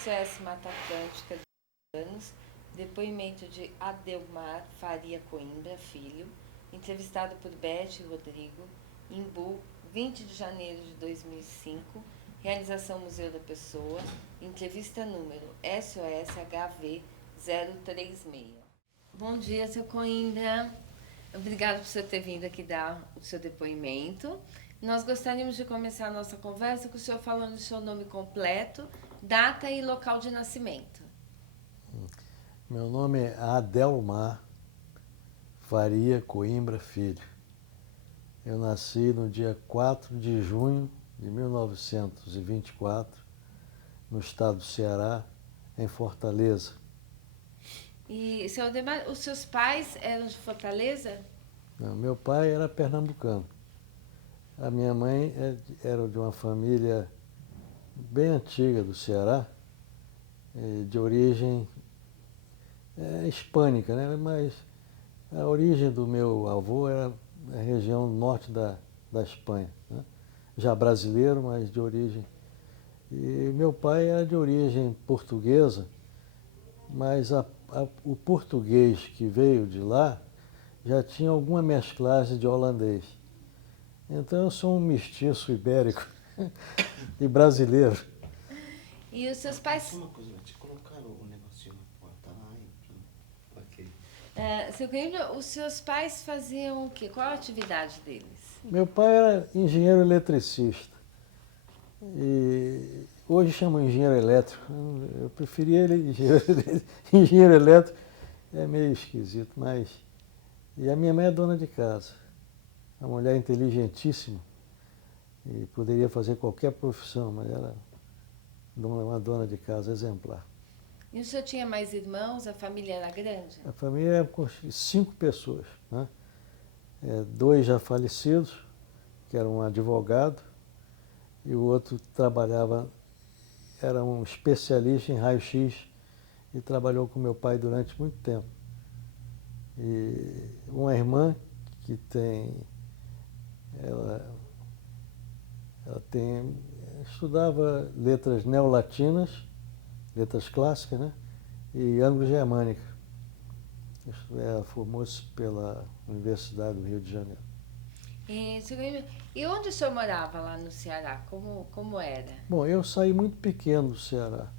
SOS Mata Atlântica de anos, depoimento de Adelmar Faria Coimbra, filho, entrevistado por Beth Rodrigo, Imbu, 20 de janeiro de 2005, realização Museu da Pessoa, entrevista número SOS-HV 036. Bom dia, seu Coimbra. Obrigada por você ter vindo aqui dar o seu depoimento. Nós gostaríamos de começar a nossa conversa com o senhor falando do seu nome completo, data e local de nascimento. Meu nome é Adelmar Faria Coimbra Filho. Eu nasci no dia 4 de junho de 1924, no estado do Ceará, em Fortaleza. E, seu Ademar, os seus pais eram de Fortaleza? Não, meu pai era pernambucano. A minha mãe era de uma família bem antiga do Ceará, de origem hispânica, né? Mas a origem do meu avô era a região norte da Espanha, né? Já brasileiro, mas de origem. E meu pai era de origem portuguesa, mas o português que veio de lá já tinha alguma mesclagem de holandês. Então eu sou um mestiço ibérico e brasileiro. E os seus pais... Só uma coisa, te colocaram o negocinho na porta lá e... Ok. seu Coimbra, os seus pais faziam o quê? Qual a atividade deles? Meu pai era engenheiro eletricista. E hoje chama engenheiro elétrico. Eu preferia ele engenheiro elétrico. É meio esquisito, mas... E a minha mãe é dona de casa. Uma mulher inteligentíssima. E poderia fazer qualquer profissão, mas ela é uma dona de casa exemplar. E o senhor tinha mais irmãos? A família era grande? A família é com 5 pessoas, né? 2 já falecidos, que era um advogado, e o outro trabalhava, era um especialista em raio-x e trabalhou com meu pai durante muito tempo. E uma irmã que ela estudava letras neolatinas, letras clássicas, né? E anglo-germânica. Ela formou-se pela Universidade do Rio de Janeiro. E onde o senhor morava lá no Ceará? Como era? Bom, eu saí muito pequeno do Ceará.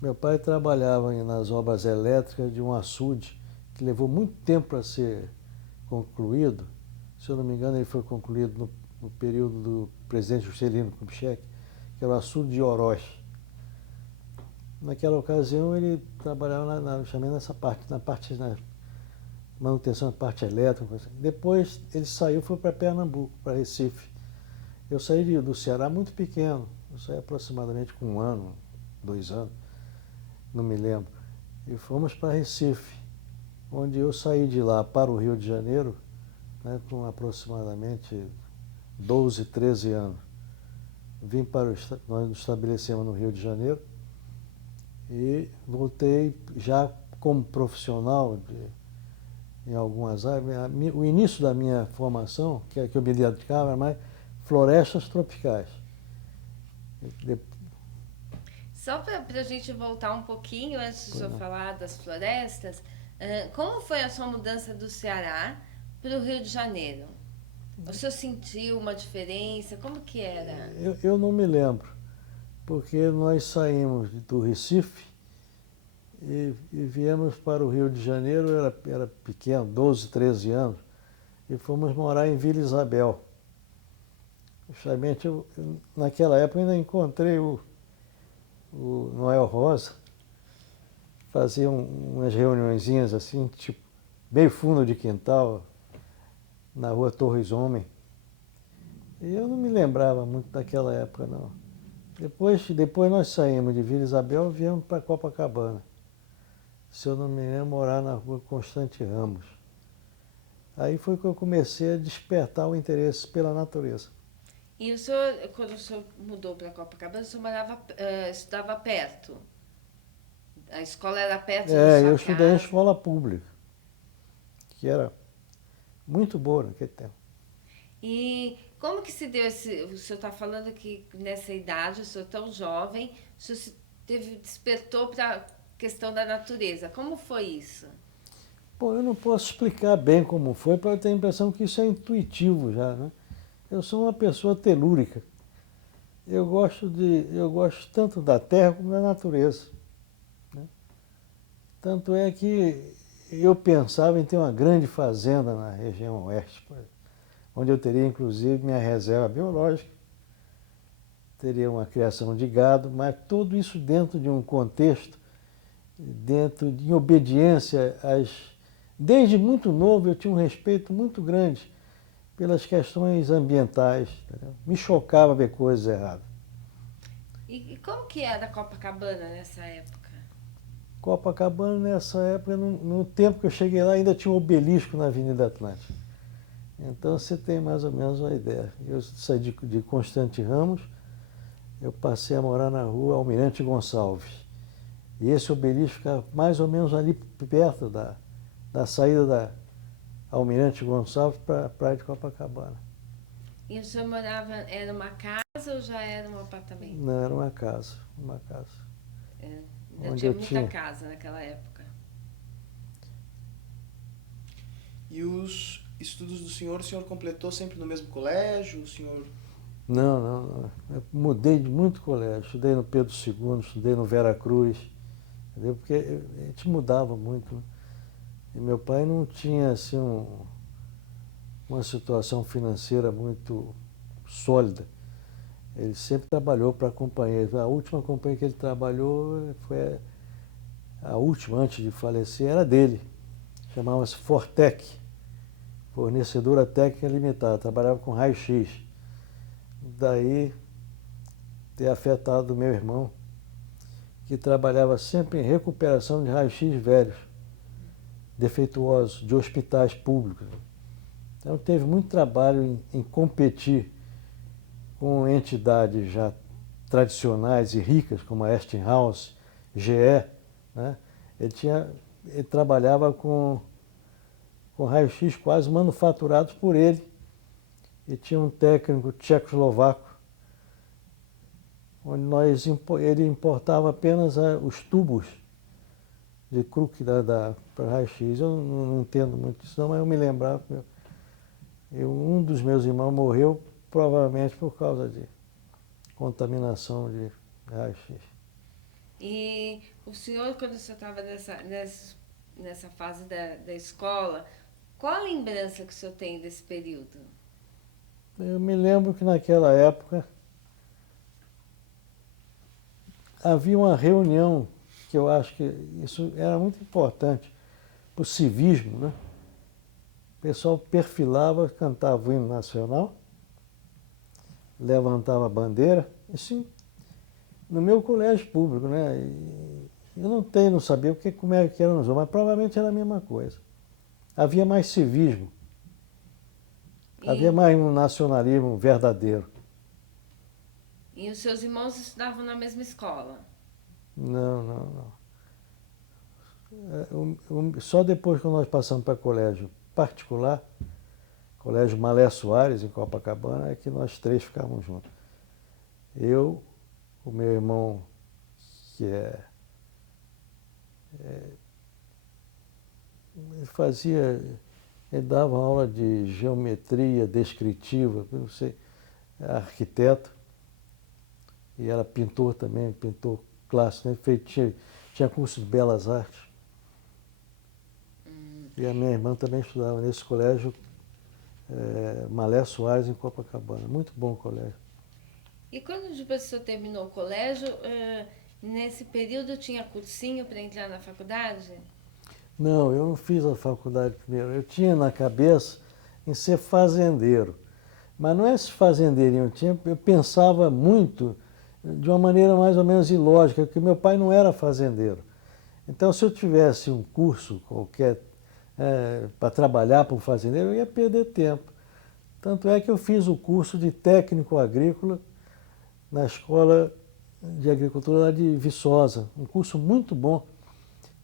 Meu pai trabalhava nas obras elétricas de um açude que levou muito tempo para ser concluído. Se eu não me engano, ele foi concluído no período do presidente Juscelino Kubitschek, que era o açude de Oroz. Naquela ocasião, ele trabalhava nessa parte, na manutenção da parte elétrica. Depois, ele saiu e foi para Pernambuco, para Recife. Eu saí do Ceará muito pequeno. Eu saí aproximadamente com 1 ano, 2 anos, não me lembro. E fomos para Recife, onde eu saí de lá para o Rio de Janeiro, né, com aproximadamente 12, 13 anos. Nós nos estabelecemos no Rio de Janeiro e voltei já como profissional em algumas áreas. O início da minha formação, que eu me dedicava, era mais florestas tropicais. Só para a gente voltar um pouquinho, antes de eu falar das florestas, como foi a sua mudança do Ceará para o Rio de Janeiro? O senhor sentiu uma diferença? Como que era? Eu não me lembro, porque nós saímos do Recife e viemos para o Rio de Janeiro, era pequeno, 12, 13 anos, e fomos morar em Vila Isabel. Justamente, naquela época, ainda encontrei o Noel Rosa, fazia umas reuniõezinhas assim, tipo, bem fundo de quintal, na rua Torres Homem. E eu não me lembrava muito daquela época, não. Depois nós saímos de Vila Isabel e viemos para Copacabana. Se eu não me lembro, morar na rua Constante Ramos. Aí foi que eu comecei a despertar o interesse pela natureza. E o senhor, quando o senhor mudou para Copacabana, o senhor estudava perto? A escola era perto da sua casa? Eu estudei em escola pública, que era muito boa naquele tempo. E como que se deu o senhor está falando que nessa idade, o senhor tão jovem, o senhor despertou para a questão da natureza. Como foi isso? Bom, eu não posso explicar bem como foi, porque eu tenho a impressão que isso é intuitivo já, né? Eu sou uma pessoa telúrica. Eu gosto tanto da terra como da natureza, né? Tanto é que eu pensava em ter uma grande fazenda na região oeste, onde eu teria inclusive minha reserva biológica, teria uma criação de gado, mas tudo isso dentro de um contexto, em obediência às... Desde muito novo eu tinha um respeito muito grande pelas questões ambientais, entendeu? Me chocava ver coisas erradas. E como que era Copacabana nessa época? Copacabana, nessa época, no tempo que eu cheguei lá, ainda tinha um obelisco na Avenida Atlântica. Então você tem mais ou menos uma ideia. Eu saí de Constante Ramos, eu passei a morar na rua Almirante Gonçalves. E esse obelisco ficava mais ou menos ali perto da saída da Almirante Gonçalves para a praia de Copacabana. E o senhor morava, era uma casa ou já era um apartamento? Não, era uma casa, uma casa. Ainda Onde tinha eu muita tinha. casa naquela época. E os estudos do senhor, o senhor completou sempre no mesmo colégio? O senhor... Não, não, não. Eu mudei de muito colégio. Estudei no Pedro II, estudei no Vera Cruz, entendeu? Porque a gente mudava muito, né? E meu pai não tinha assim uma situação financeira muito sólida. Ele sempre trabalhou para a companhia. A última companhia que ele trabalhou foi a última antes de falecer, era dele. Chamava-se Fortec, fornecedora técnica limitada. Trabalhava com raio-x. Daí ter afetado o meu irmão, que trabalhava sempre em recuperação de raio-x velhos, defeituosos, de hospitais públicos. Então teve muito trabalho em competir com entidades já tradicionais e ricas, como a Westinghouse, GE, né? Ele trabalhava com raio-x quase manufaturados por ele, e tinha um técnico tchecoslovaco, onde ele importava apenas os tubos de Krupp para raio-x. Eu não entendo muito disso não, mas eu me lembrava que um dos meus irmãos morreu provavelmente por causa de contaminação de raio-x. E o senhor, quando o senhor estava nessa fase da escola, qual a lembrança que o senhor tem desse período? Eu me lembro que naquela época havia uma reunião que eu acho que isso era muito importante para o civismo, né? O pessoal perfilava, cantava o hino nacional, levantava a bandeira, assim, no meu colégio público, né? E eu não sabia como é que era nos outros, mas provavelmente era a mesma coisa. Havia mais civismo, havia mais um nacionalismo verdadeiro. E os seus irmãos estudavam na mesma escola? Não, não. Só depois que nós passamos para colégio particular, colégio Malé Soares, em Copacabana, é que nós três ficávamos juntos. Eu, o meu irmão, que ele dava aula de geometria descritiva, não sei, arquiteto, e era pintor também, pintor clássico, né? Tinha curso de belas artes. E a minha irmã também estudava nesse colégio Malé Soares, em Copacabana. Muito bom o colégio. E quando o professor terminou o colégio, nesse período tinha cursinho para entrar na faculdade? Não, eu não fiz a faculdade primeiro. Eu tinha na cabeça em ser fazendeiro. Mas não é esse fazendeirinho, eu pensava muito de uma maneira mais ou menos ilógica, porque meu pai não era fazendeiro. Então, se eu tivesse um curso qualquer para trabalhar para um fazendeiro, eu ia perder tempo. Tanto é que eu fiz o curso de técnico agrícola na Escola de Agricultura lá de Viçosa, um curso muito bom,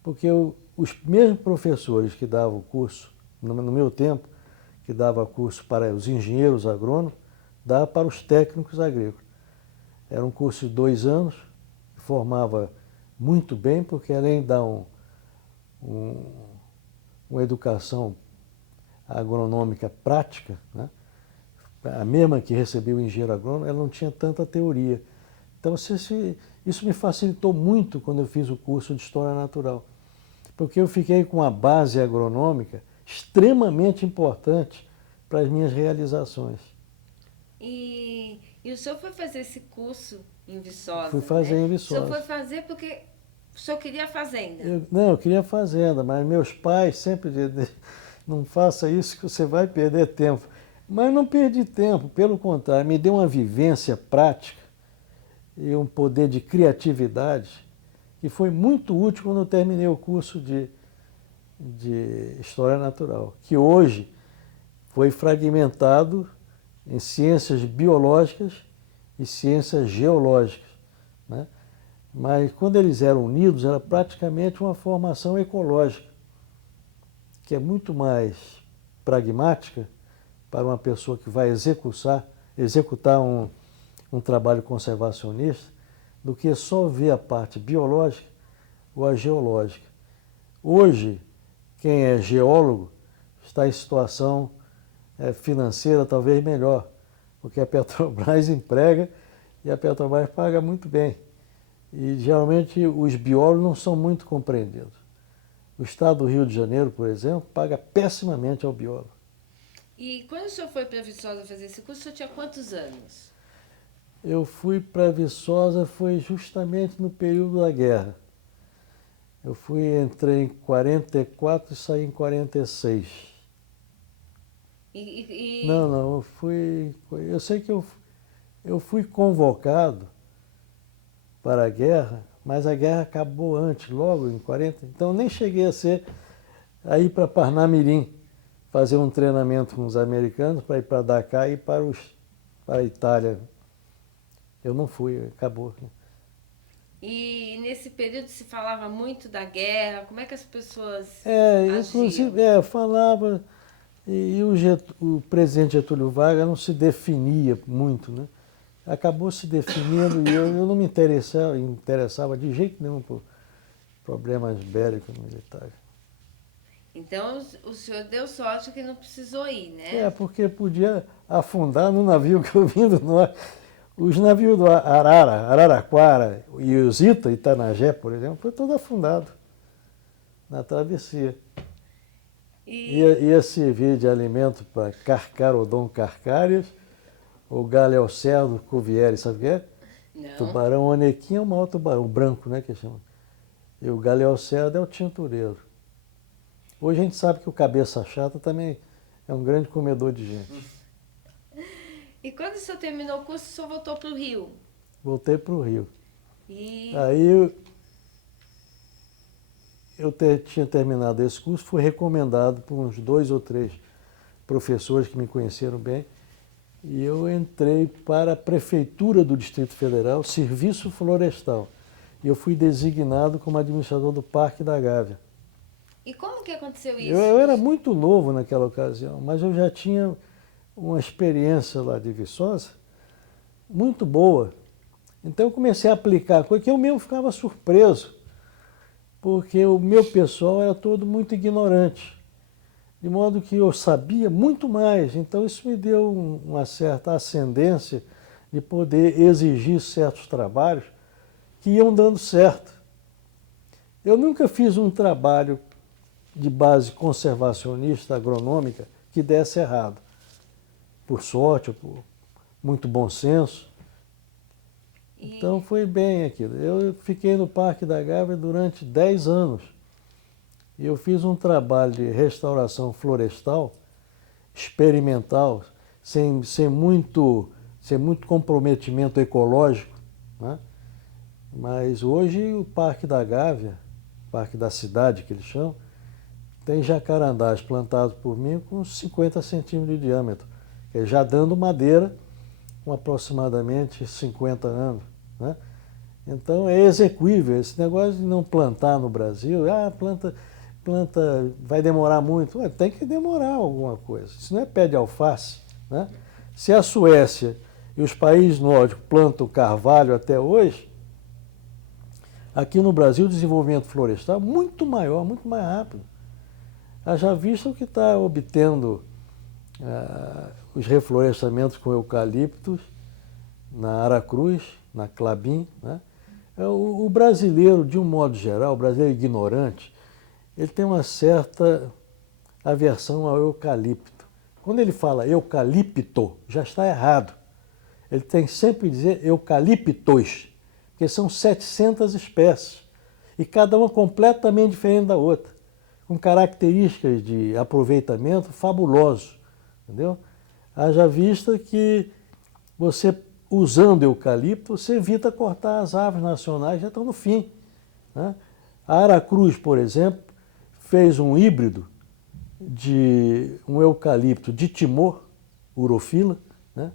porque os mesmos professores que davam o curso, no meu tempo, que dava curso para os engenheiros agrônomos, dava para os técnicos agrícolas. Era um curso de 2 anos, que formava muito bem, porque além de dar uma educação agronômica prática, né? A mesma que recebeu o engenheiro agrônomo, ela não tinha tanta teoria. Então, isso me facilitou muito quando eu fiz o curso de História Natural, porque eu fiquei com uma base agronômica extremamente importante para as minhas realizações. E o senhor foi fazer esse curso em Viçosa? Fui fazer em Viçosa. O senhor foi fazer porque o senhor queria fazenda? Eu queria fazenda, mas meus pais sempre diziam, não faça isso que você vai perder tempo. Mas não perdi tempo, pelo contrário, me deu uma vivência prática e um poder de criatividade que foi muito útil quando eu terminei o curso de História Natural, que hoje foi fragmentado em ciências biológicas e ciências geológicas, né? Mas quando eles eram unidos, era praticamente uma formação ecológica, que é muito mais pragmática para uma pessoa que vai executar um trabalho conservacionista, do que só ver a parte biológica ou a geológica. Hoje, quem é geólogo está em situação financeira talvez melhor, porque a Petrobras emprega e a Petrobras paga muito bem. E geralmente os biólogos não são muito compreendidos. O estado do Rio de Janeiro, por exemplo, paga pessimamente ao biólogo. E quando o senhor foi para Viçosa fazer esse curso, o senhor tinha quantos anos? Eu fui para Viçosa foi justamente no período da guerra. Entrei em 44 e saí em 46. Não, eu sei que eu fui convocado para a guerra, mas a guerra acabou antes, logo em 40. Então eu nem cheguei a ir para Parnamirim, fazer um treinamento com os americanos para ir para Dakar e para a Itália. Eu não fui, acabou. E nesse período se falava muito da guerra, como é que as pessoas inclusive, falava, e o presidente Getúlio Vargas não se definia muito, né? Acabou se definindo e eu não me interessava de jeito nenhum por problemas bélicos militares. Então o senhor deu sorte que não precisou ir, né? Porque podia afundar no navio que eu vim do norte. Os navios do Araraquara e os Itanagé, por exemplo, foi todo afundado na travessia. Ia servir de alimento para Carcharodon carcarias, o Galeocerdo cuvieri, sabe o que é? Não. Tubarão onequim é o maior tubarão, o branco, né, que chama. E o Galeocerdo é o tintureiro. Hoje a gente sabe que o cabeça chata também é um grande comedor de gente. E quando o senhor terminou o curso, o senhor voltou para o Rio? Voltei para o Rio. E Aí eu tinha terminado esse curso, fui recomendado por uns 2 ou 3 professores que me conheceram bem, e eu entrei para a Prefeitura do Distrito Federal, Serviço Florestal. E eu fui designado como administrador do Parque da Gávea. E como que aconteceu isso? Eu era muito novo naquela ocasião, mas eu já tinha uma experiência lá de Viçosa muito boa. Então eu comecei a aplicar coisa que eu mesmo ficava surpreso, porque o meu pessoal era todo muito ignorante, de modo que eu sabia muito mais. Então isso me deu uma certa ascendência de poder exigir certos trabalhos que iam dando certo. Eu nunca fiz um trabalho de base conservacionista, agronômica, que desse errado. Por sorte, ou por muito bom senso. Então foi bem aquilo. Eu fiquei no Parque da Gávea durante 10 anos. E eu fiz um trabalho de restauração florestal, experimental, sem muito comprometimento ecológico, né? Mas hoje o Parque da Gávea, Parque da Cidade que eles chamam, tem jacarandás plantados por mim com 50 centímetros de diâmetro, já dando madeira com aproximadamente 50 anos, né? Então é execuível. Esse negócio de não plantar no Brasil, planta vai demorar muito. Tem que demorar alguma coisa. Isso não é pé de alface, né? Se a Suécia e os países nórdicos plantam carvalho até hoje, Aqui no Brasil, o desenvolvimento florestal é muito maior, muito mais rápido. Haja visto o que está obtendo os reflorestamentos com eucaliptos na Aracruz, na Klabin, né? O brasileiro, de um modo geral, o brasileiro ignorante, ele tem uma certa aversão ao eucalipto. Quando ele fala eucalipto, já está errado. Ele tem sempre que dizer eucaliptos, porque são 700 espécies, e cada uma completamente diferente da outra, com características de aproveitamento fabulosos, entendeu? Haja vista que você, usando eucalipto, você evita cortar as árvores nacionais, já estão no fim, né? A Aracruz, por exemplo, fez um híbrido de um eucalipto de Timor, Urophila, né,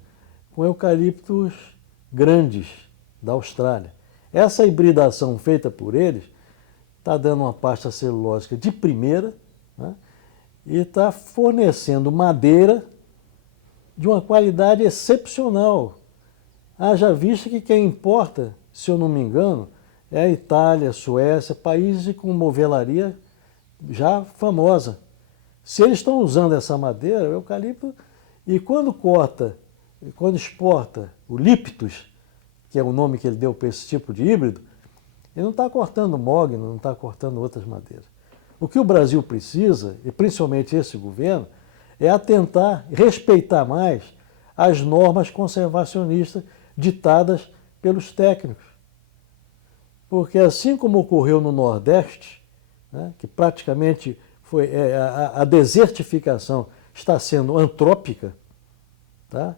com eucaliptos grandes da Austrália. Essa hibridação feita por eles está dando uma pasta celulósica de primeira, né, e está fornecendo madeira de uma qualidade excepcional. Haja vista que quem importa, se eu não me engano, é a Itália, a Suécia, países com movelaria já famosa. Se eles estão usando essa madeira, o eucalipto, e quando corta, quando exporta o Liptus, que é o nome que ele deu para esse tipo de híbrido, ele não está cortando mogno, não está cortando outras madeiras. O que o Brasil precisa, e principalmente esse governo, é atentar, respeitar mais as normas conservacionistas ditadas pelos técnicos. Porque assim como ocorreu no Nordeste, né, que praticamente foi, a desertificação está sendo antrópica, tá?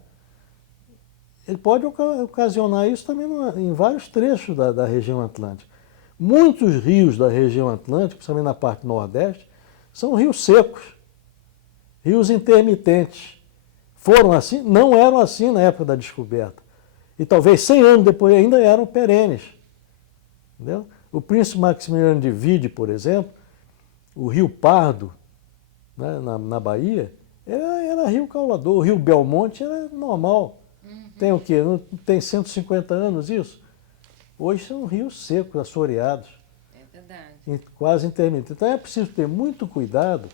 Ele pode ocasionar isso também em vários trechos da região atlântica. Muitos rios da região atlântica, principalmente na parte nordeste, são rios secos, rios intermitentes. Foram assim? Não eram assim na época da descoberta. E talvez 100 anos depois ainda eram perenes. Entendeu? O príncipe Maximiliano de Wied, por exemplo, o rio Pardo, né, na Bahia, era rio caulador. O rio Belmonte era normal. Tem o quê? Não tem 150 anos isso? Hoje são rios secos, assoreados. É verdade. Quase intermitentes. Então é preciso ter muito cuidado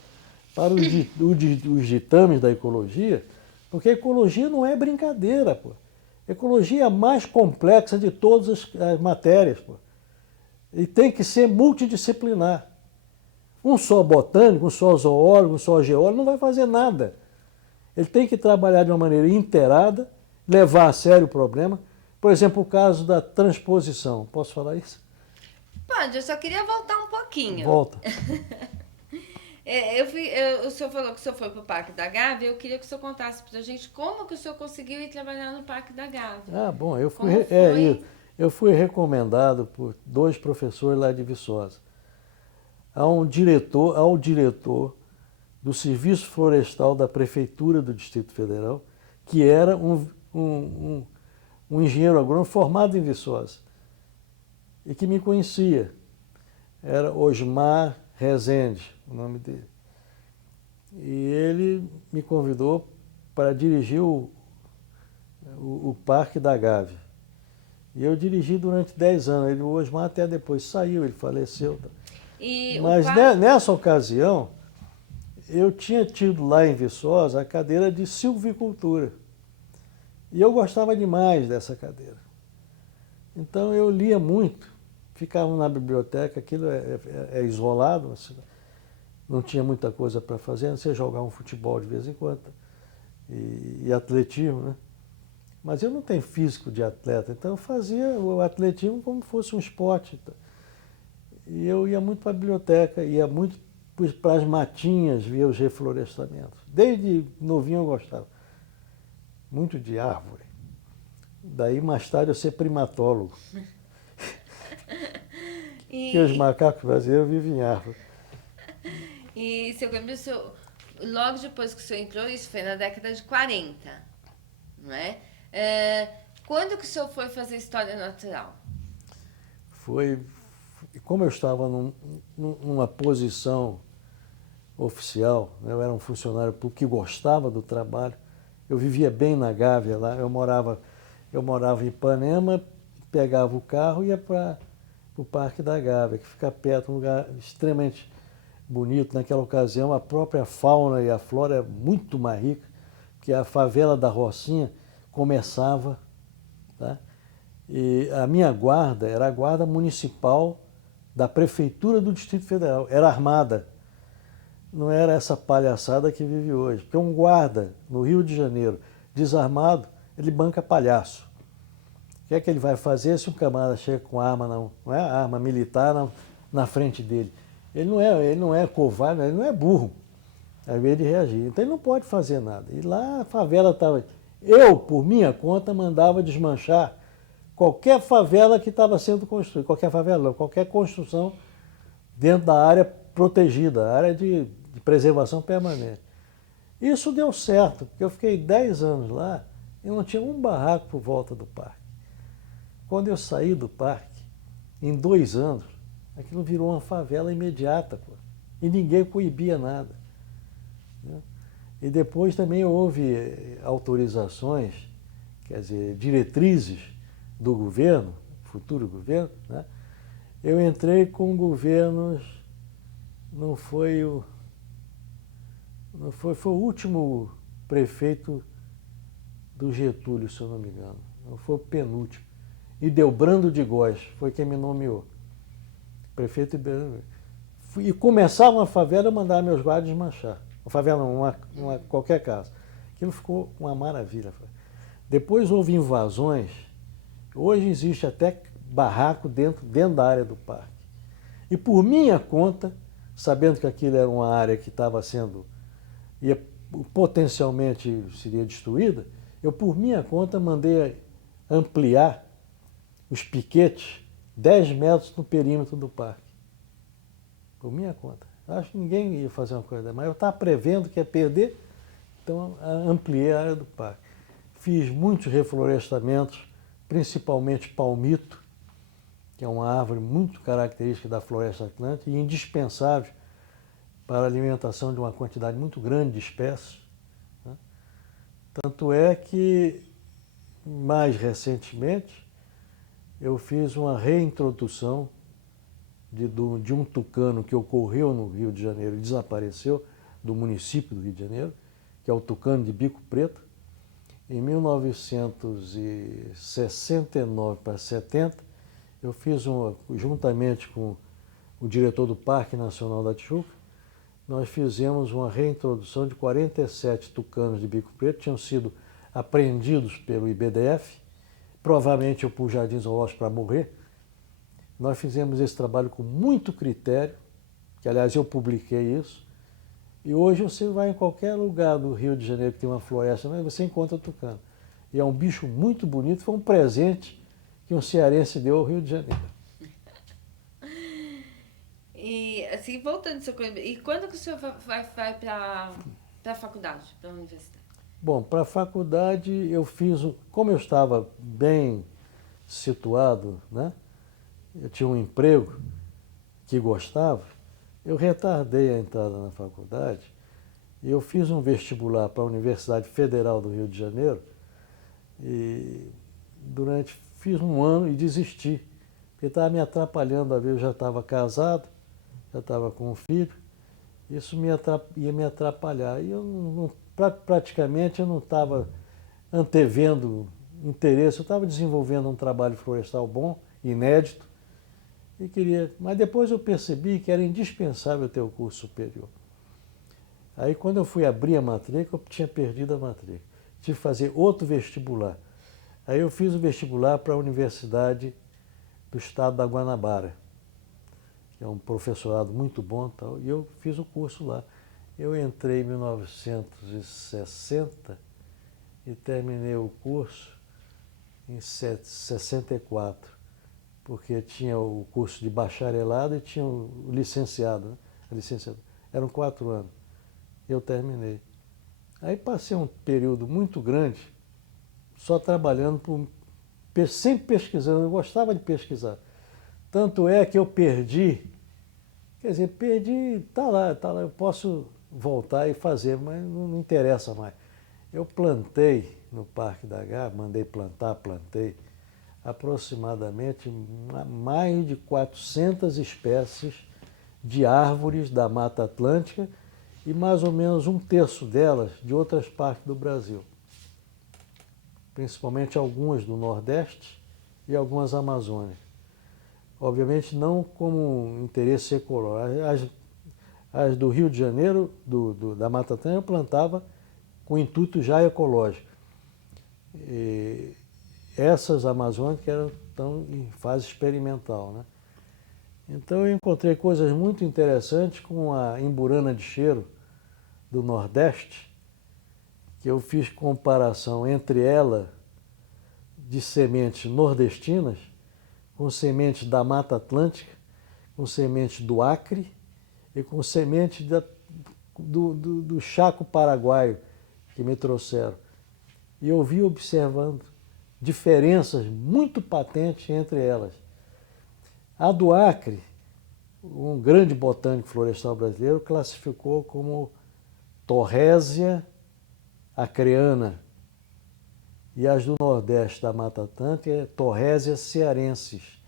para os ditames da ecologia, porque a ecologia não é brincadeira, pô. A ecologia é a mais complexa de todas as matérias, pô. E tem que ser multidisciplinar. Um só botânico, um só zoólogo, um só geólogo não vai fazer nada. Ele tem que trabalhar de uma maneira inteirada, levar a sério o problema. Por exemplo, o caso da transposição. Posso falar isso? Pode, eu só queria voltar um pouquinho. Volta. O senhor falou que o senhor foi para o Parque da Gávea. Eu queria que o senhor contasse para a gente como que o senhor conseguiu ir trabalhar no Parque da Gávea. Ah, bom, eu Como foi? eu fui recomendado por 2 professores lá de Viçosa. Ao diretor do Serviço Florestal da Prefeitura do Distrito Federal, que era um engenheiro agrônomo formado em Viçosa e que me conhecia. Era Osmar Rezende, o nome dele. E ele me convidou para dirigir o Parque da Gávea. E eu dirigi durante 10 anos. O Osmar até depois saiu, ele faleceu. Mas nessa ocasião, eu tinha tido lá em Viçosa a cadeira de silvicultura. E eu gostava demais dessa cadeira. Então eu lia muito, ficava na biblioteca, aquilo é isolado, não tinha muita coisa para fazer, não sei jogar um futebol de vez em quando e atletismo, né? Mas eu não tenho físico de atleta, então eu fazia o atletismo como fosse um esporte. E eu ia muito para a biblioteca, ia muito para as matinhas ver os reflorestamentos. Desde novinho eu gostava muito de árvore. Daí, mais tarde, eu ser primatólogo. Porque os macacos brasileiros vivem em árvore. E, seu Camilo, logo depois que o senhor entrou, isso foi na década de 40, não é? Quando que o senhor foi fazer História Natural? Foi, como eu estava numa posição oficial, eu era um funcionário público que gostava do trabalho, eu vivia bem na Gávea lá, eu morava em Ipanema, pegava o carro e ia para para o Parque da Gávea, que fica perto, um lugar extremamente bonito. Naquela ocasião, a própria fauna e a flora é muito mais rica, porque a favela da Rocinha começava, tá? E a minha guarda era a guarda municipal da Prefeitura do Distrito Federal, era armada. Não era essa palhaçada que vive hoje. Porque um guarda no Rio de Janeiro, desarmado, ele banca palhaço. O que é que ele vai fazer se um camarada chega com arma, não é arma militar na frente dele? Ele não é covarde, ele não é burro, ao invés de reagir. Então ele não pode fazer nada. E lá a favela estava... Eu, por minha conta, mandava desmanchar qualquer favela que estava sendo construída. Qualquer favela, não, qualquer construção dentro da área protegida, área de preservação permanente. Isso deu certo, porque eu fiquei 10 anos lá e não tinha um barraco por volta do parque. Quando eu saí do parque, em 2 anos, aquilo virou uma favela imediata, pô, e ninguém coibia nada. Né? E depois também houve autorizações, quer dizer, diretrizes do governo, futuro governo, né? Eu entrei com governos, foi o último prefeito do Getúlio, se eu não me engano. Não foi o penúltimo. E Delbrando de Góes foi quem me nomeou. Prefeito Delbrando. E começava uma favela, eu mandava meus guardas desmanchar. Uma favela não, qualquer casa. Aquilo ficou uma maravilha. Depois houve invasões. Hoje existe até barraco dentro da área do parque. E por minha conta, sabendo que aquilo era uma área que estava sendo, potencialmente seria destruída, eu por minha conta mandei ampliar os piquetes 10 metros no perímetro do parque. Por minha conta. Acho que ninguém ia fazer uma coisa, mas eu estava prevendo que ia perder, então ampliei a área do parque. Fiz muitos reflorestamentos, principalmente palmito, que é uma árvore muito característica da floresta atlântica e indispensável para a alimentação de uma quantidade muito grande de espécies. Né? Tanto é que, mais recentemente, eu fiz uma reintrodução de um tucano que ocorreu no Rio de Janeiro e desapareceu do município do Rio de Janeiro, que é o tucano de bico preto. Em 1969 para 70, eu fiz juntamente com o diretor do Parque Nacional da Tijuca, nós fizemos uma reintrodução de 47 tucanos de bico preto, tinham sido apreendidos pelo IBDF, provavelmente eu pus Jardim Zoológico para morrer. Nós fizemos esse trabalho com muito critério, que aliás eu publiquei isso, e hoje você vai em qualquer lugar do Rio de Janeiro que tem uma floresta, mas você encontra tucano. E é um bicho muito bonito, foi um presente que um cearense deu ao Rio de Janeiro. E assim, voltando ao seu conhecimento, e quando que o senhor vai para a faculdade, para a universidade? Bom, para a faculdade eu fiz, como eu estava bem situado, né? Eu tinha um emprego que gostava, eu retardei a entrada na faculdade e eu fiz um vestibular para a Universidade Federal do Rio de Janeiro e fiz 1 ano e desisti, porque estava me atrapalhando, eu já estava casado, já estava com um filho, isso ia me atrapalhar. E eu praticamente eu não estava antevendo interesse, eu estava desenvolvendo um trabalho florestal bom, inédito, e queria, mas depois eu percebi que era indispensável ter o curso superior. Aí quando eu fui abrir a matrícula, eu tinha perdido a matrícula. Tive que fazer outro vestibular. Aí eu fiz o vestibular para a Universidade do Estado da Guanabara, que é um professorado muito bom, tal, e eu fiz o curso lá. Eu entrei em 1960 e terminei o curso em 64, porque tinha o curso de bacharelado e tinha o licenciado, né? A licenciatura. Eram 4 anos. Eu terminei. Aí passei um período muito grande só trabalhando, sempre pesquisando. Eu gostava de pesquisar. Tanto é que eu perdi, quer dizer, tá lá, eu posso voltar e fazer, mas não interessa mais. Eu plantei no Parque da Gávea, mandei plantar, plantei aproximadamente mais de 400 espécies de árvores da Mata Atlântica e mais ou menos 1/3 delas de outras partes do Brasil, principalmente algumas do Nordeste e algumas amazônicas. Obviamente não como interesse ecológico. As do Rio de Janeiro, da Mata Atlântica, eu plantava com intuito já ecológico. E essas amazônicas estão em fase experimental, né? Então eu encontrei coisas muito interessantes com a imburana de cheiro do Nordeste, que eu fiz comparação entre ela de sementes nordestinas com sementes da Mata Atlântica, com sementes do Acre e com sementes do Chaco Paraguaio que me trouxeram. E eu vi observando diferenças muito patentes entre elas. A do Acre, um grande botânico florestal brasileiro classificou como Torrésia acreana, e as do Nordeste da Mata Atlântica é Torrésia cearensis.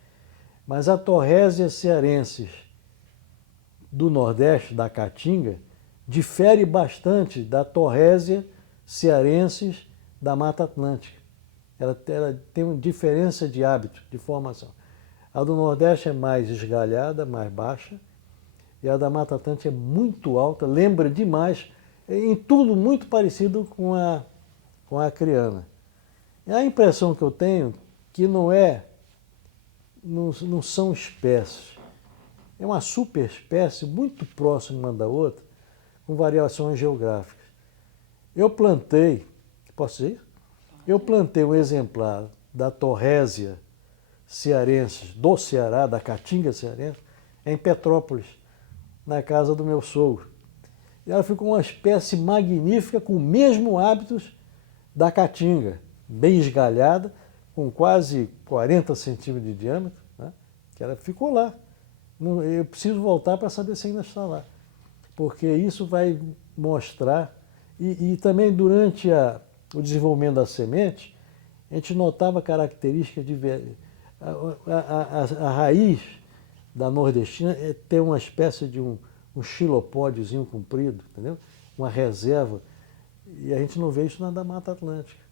Mas a Torrésia cearensis do Nordeste, da Caatinga, difere bastante da Torrésia cearensis da Mata Atlântica. Ela tem uma diferença de hábito, de formação. A do Nordeste é mais esgalhada, mais baixa, e a da Mata Atlântica é muito alta, lembra demais, em tudo muito parecido com a acreana. E a impressão que eu tenho que não são espécies, é uma superespécie muito próxima uma da outra, com variações geográficas. Eu plantei, posso dizer? Eu plantei um exemplar da Torrésia cearensis do Ceará, da Caatinga cearense, em Petrópolis, na casa do meu sogro. E ela ficou uma espécie magnífica, com os mesmos hábitos da Caatinga, bem esgalhada, com quase 40 centímetros de diâmetro, né? Que ela ficou lá. Eu preciso voltar para saber se ainda está lá, porque isso vai mostrar, e também durante o desenvolvimento da semente, a gente notava características de a raiz da nordestina é ter uma espécie de um xilopódiozinho comprido, entendeu? Uma reserva, e a gente não vê isso na da Mata Atlântica.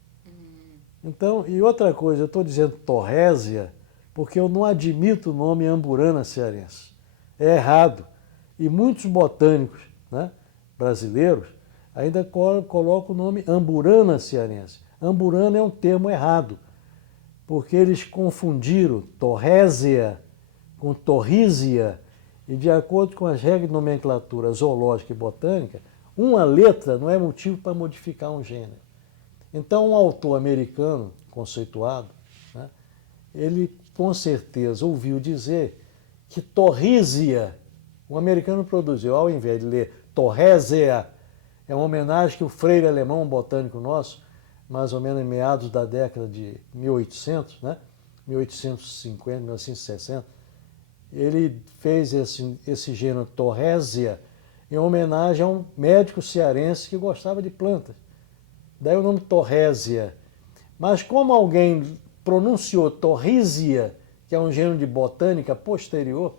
Então, e outra coisa, eu estou dizendo Torrésia porque eu não admito o nome amburana cearense. É errado. E muitos botânicos, né, brasileiros ainda colocam o nome amburana cearense. Amburana é um termo errado, porque eles confundiram Torrésia com Torrísia, e de acordo com as regras de nomenclatura zoológica e botânica, uma letra não é motivo para modificar um gênero. Então, um autor americano conceituado, né, ele com certeza ouviu dizer que Torrísia, um americano produziu, ao invés de ler Torrésia, é uma homenagem que o Freire alemão, um botânico nosso, mais ou menos em meados da década de 1800, né, 1850, 1960, ele fez esse gênero Torrésia em homenagem a um médico cearense que gostava de plantas. Daí o nome Torrésia. Mas como alguém pronunciou Torrísia, que é um gênero de botânica posterior,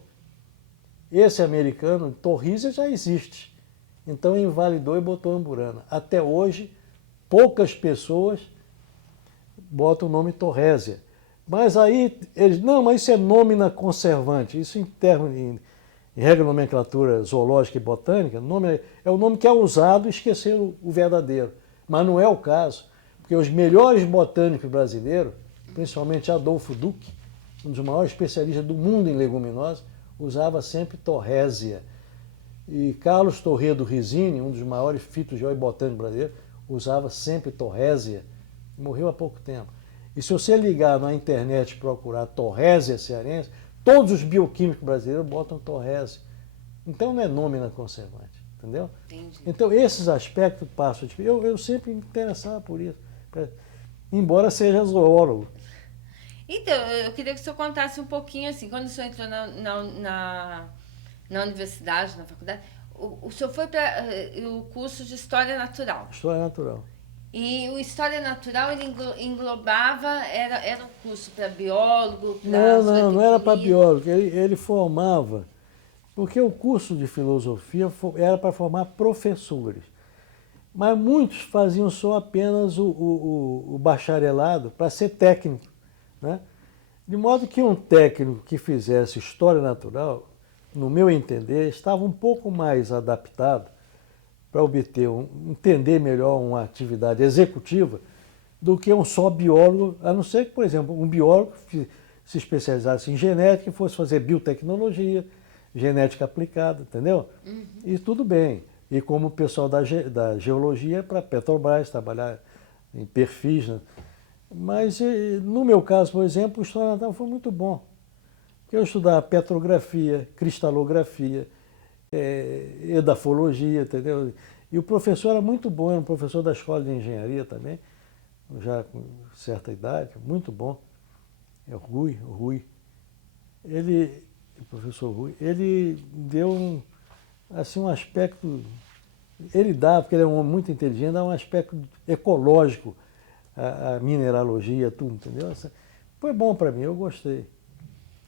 esse americano, Torrísia já existe. Então invalidou e botou amburana. Até hoje, poucas pessoas botam o nome Torrésia. Mas aí, eles, não, mas isso é nómina conservante. Isso em regra de nomenclatura zoológica e botânica, é o nome que é usado e esqueceram o verdadeiro. Mas não é o caso, porque os melhores botânicos brasileiros, principalmente Adolfo Duque, um dos maiores especialistas do mundo em leguminosas, usava sempre Torrésia. E Carlos Torredo Rizzini, um dos maiores fitogeólogos botânicos brasileiros, usava sempre Torrésia. Morreu há pouco tempo. E se você ligar na internet e procurar Torrésia cearense, todos os bioquímicos brasileiros botam Torrésia. Então não é nómina conservante, entendeu? Entendi. Então esses aspectos passam. Eu sempre me interessava por isso, embora seja zoólogo. Então, eu queria que o senhor contasse um pouquinho, assim, quando o senhor entrou na universidade, na faculdade, o senhor foi para o curso de História Natural. História natural. E o História Natural, ele englobava, era um curso para biólogo, para Não era para zootecnia? biólogo, ele formava, porque o curso de filosofia era para formar professores. Mas muitos faziam só apenas o bacharelado para ser técnico, né? De modo que um técnico que fizesse História Natural, no meu entender, estava um pouco mais adaptado para obter, entender melhor uma atividade executiva do que um só biólogo, a não ser que, por exemplo, um biólogo se especializasse em genética e fosse fazer biotecnologia, genética aplicada, entendeu? E tudo bem. E como o pessoal da geologia, para Petrobras, trabalhar em perfis, né? Mas no meu caso, por exemplo, o História Natural foi muito bom. Porque eu estudava petrografia, cristalografia, edafologia, entendeu? E o professor era muito bom, era um professor da escola de engenharia também, já com certa idade, muito bom. É o Rui. Ele, o professor Rui, ele deu assim, um aspecto, ele dá, porque ele é um homem muito inteligente, dá um aspecto ecológico à mineralogia, tudo, entendeu? Foi bom para mim, eu gostei.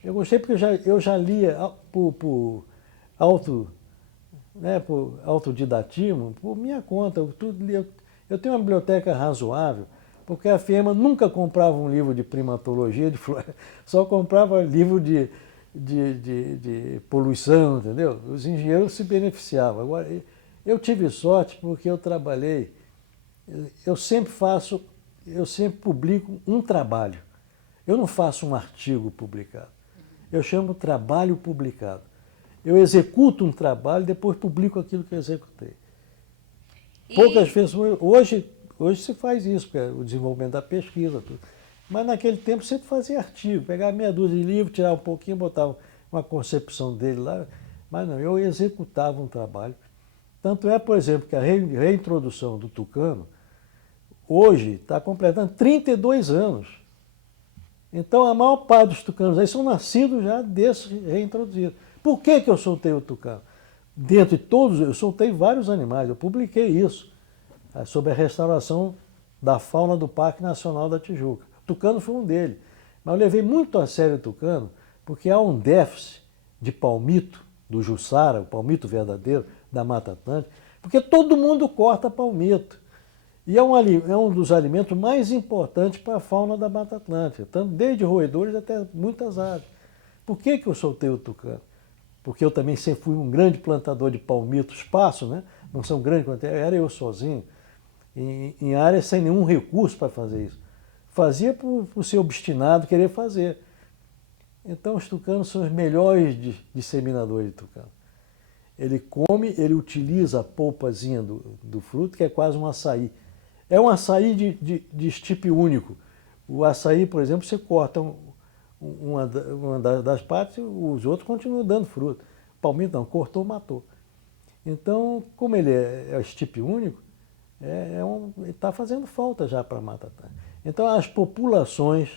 Eu gostei porque eu já lia por auto, né, por autodidatismo, por minha conta. Eu tenho uma biblioteca razoável, porque a firma nunca comprava um livro de primatologia, só comprava livro de poluição, entendeu? Os engenheiros se beneficiavam. Agora, eu tive sorte porque eu trabalhei, eu sempre publico um trabalho. Eu não faço um artigo publicado. Eu chamo trabalho publicado. Eu executo um trabalho e depois publico aquilo que eu executei. Poucas pessoas. Hoje se faz isso, porque é o desenvolvimento da pesquisa, tudo. Mas naquele tempo sempre fazia artigo, pegava meia dúzia de livros, tirava um pouquinho, botava uma concepção dele lá. Mas não, eu executava um trabalho. Tanto é, por exemplo, que a reintrodução do tucano, hoje está completando 32 anos. Então a maior parte dos tucanos aí são nascidos já desses reintroduzidos. Por que eu soltei o tucano? Dentro de todos, eu soltei vários animais, eu publiquei isso, sobre a restauração da fauna do Parque Nacional da Tijuca. O tucano foi um deles. Mas eu levei muito a sério o tucano, porque há um déficit de palmito, do Jussara, o palmito verdadeiro, da Mata Atlântica, porque todo mundo corta palmito. E é um dos alimentos mais importantes para a fauna da Mata Atlântica, tanto desde roedores até muitas aves. Por que eu soltei o tucano? Porque eu também sempre fui um grande plantador de palmito espaço, né? Não são grandes quantidades, era eu sozinho, em áreas sem nenhum recurso para fazer isso. Fazia por ser obstinado, querer fazer. Então os tucanos são os melhores disseminadores de tucano. Ele come, ele utiliza a polpazinha do fruto, que é quase um açaí. É um açaí de estipe único. O açaí, por exemplo, você corta uma das partes, os outros continuam dando fruto. O palmito não, cortou, matou. Então, como ele é estipe único, está fazendo falta já para a Mata Atlântica. Então, as populações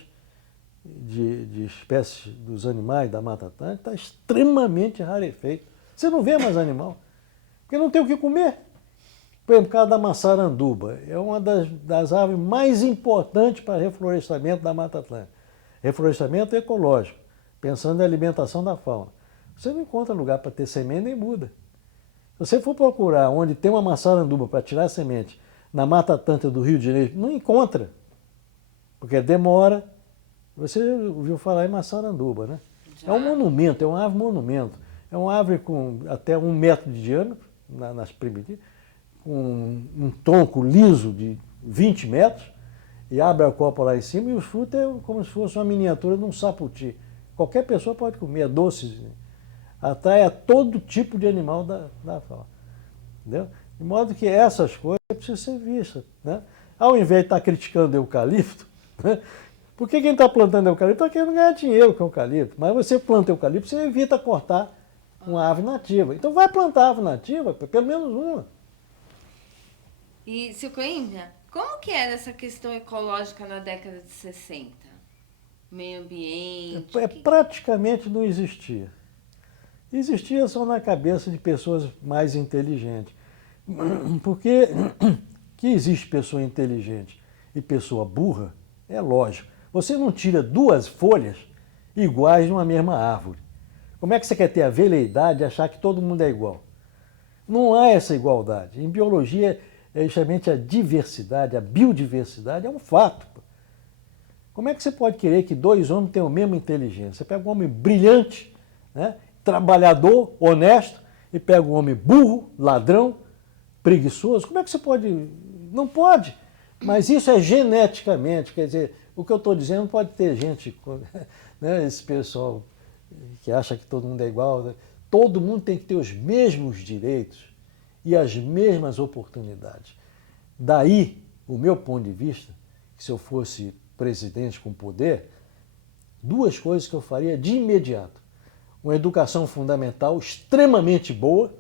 de espécies dos animais da Mata Atlântica está extremamente rarefeito. Você não vê mais animal, porque não tem o que comer. Por exemplo, o caso da maçaranduba, é uma das aves mais importantes para reflorestamento da Mata Atlântica. Reflorestamento ecológico, pensando na alimentação da fauna. Você não encontra lugar para ter semente nem muda. Se você for procurar onde tem uma maçaranduba para tirar semente na Mata Atlântica do Rio de Janeiro, não encontra, porque demora. Você ouviu falar em maçaranduba, né? Já. É um monumento, é uma ave monumento. É uma árvore com até 1 metro de diâmetro, nas primitivas, com um tronco liso de 20 metros, e abre a copa lá em cima, e o fruto é como se fosse uma miniatura de um saputi. Qualquer pessoa pode comer, é doce, atrai a todo tipo de animal da fauna. Entendeu? De modo que essas coisas precisam ser vistas. Né? Ao invés de estar criticando eucalipto, né? Porque quem está plantando eucalipto está querendo ganhar dinheiro com eucalipto. Mas você planta eucalipto, você evita cortar uma ave nativa. Então vai plantar ave nativa, pelo menos uma. E, seu Coimbra, como que era essa questão ecológica na década de 60? Meio ambiente? Praticamente não existia. Existia só na cabeça de pessoas mais inteligentes. Porque Que existe pessoa inteligente e pessoa burra, é lógico. Você não tira duas folhas iguais numa mesma árvore. Como é que você quer ter a veleidade e achar que todo mundo é igual? Não há essa igualdade. Em biologia, é justamente a diversidade, a biodiversidade é um fato. Como é que você pode querer que dois homens tenham a mesma inteligência? Você pega um homem brilhante, né, trabalhador, honesto, e pega um homem burro, ladrão, preguiçoso. Como é que você pode? Não pode. Mas isso é geneticamente, quer dizer, o que eu estou dizendo pode ter gente, né, esse pessoal que acha que todo mundo é igual, né? Todo mundo tem que ter os mesmos direitos e as mesmas oportunidades. Daí, o meu ponto de vista, que se eu fosse presidente com poder, duas coisas que eu faria de imediato. Uma educação fundamental extremamente boa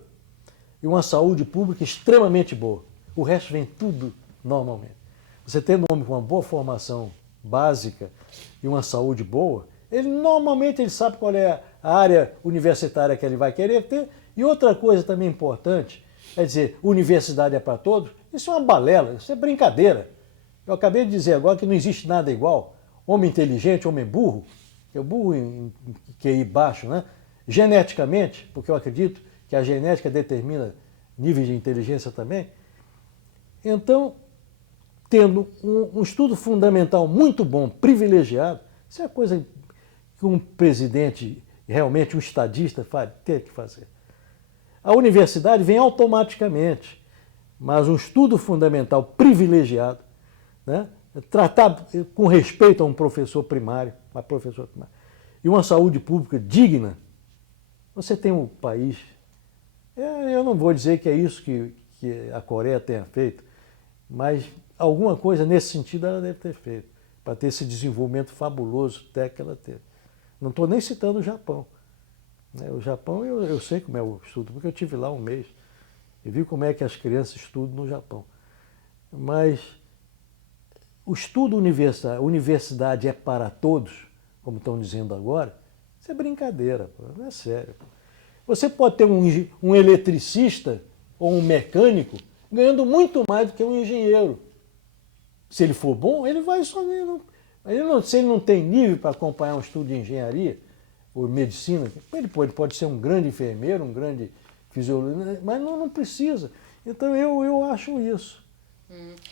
e uma saúde pública extremamente boa. O resto vem tudo normalmente. Você tendo um homem com uma boa formação básica e uma saúde boa, ele normalmente ele sabe qual é a área universitária que ele vai querer ter. E outra coisa também importante, é dizer, universidade é para todos, isso é uma balela, isso é brincadeira. Eu acabei de dizer agora que não existe nada igual. Homem inteligente, homem burro, que é burro em QI baixo, né? Geneticamente, porque eu acredito que a genética determina níveis de inteligência também. Então, tendo um estudo fundamental muito bom, privilegiado, isso é a coisa que um presidente, realmente um estadista, tem que fazer. A universidade vem automaticamente, mas um estudo fundamental privilegiado, né? Tratar com respeito a um professor primário, e uma saúde pública digna, você tem um país. Eu não vou dizer que é isso que a Coreia tenha feito, mas alguma coisa nesse sentido ela deve ter feito, para ter esse desenvolvimento fabuloso até que ela teve. Não estou nem citando o Japão. O Japão eu sei como é o estudo, porque eu estive lá um mês e vi como é que as crianças estudam no Japão. Mas o estudo universidade é para todos, como estão dizendo agora, isso é brincadeira, não é sério. Você pode ter um eletricista ou um mecânico ganhando muito mais do que um engenheiro. Se ele for bom, ele vai só ganhando. Se ele não tem nível para acompanhar um estudo de engenharia ou medicina, ele pode ser um grande enfermeiro, um grande fisiologista, mas não precisa. Então eu acho isso.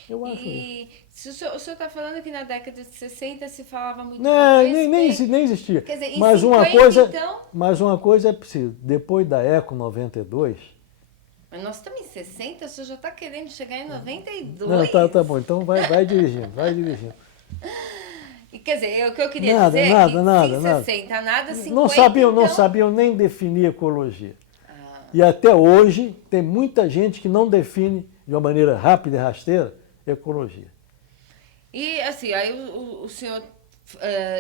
Eu acho isso. Se o senhor está falando que na década de 60 se falava muito Não, pouco nem existia. Quer dizer, em mas 50, então... Mas uma coisa é preciso. Depois da Eco 92... Mas nós estamos em 60, o senhor já está querendo chegar em 92? Não, tá bom. Então vai dirigindo, vai dirigindo. E, quer dizer, o que eu queria dizer é que em 60 nada, 50... Não sabiam nem definir ecologia. E até hoje tem muita gente que não define de uma maneira rápida e rasteira ecologia. E assim, aí o senhor,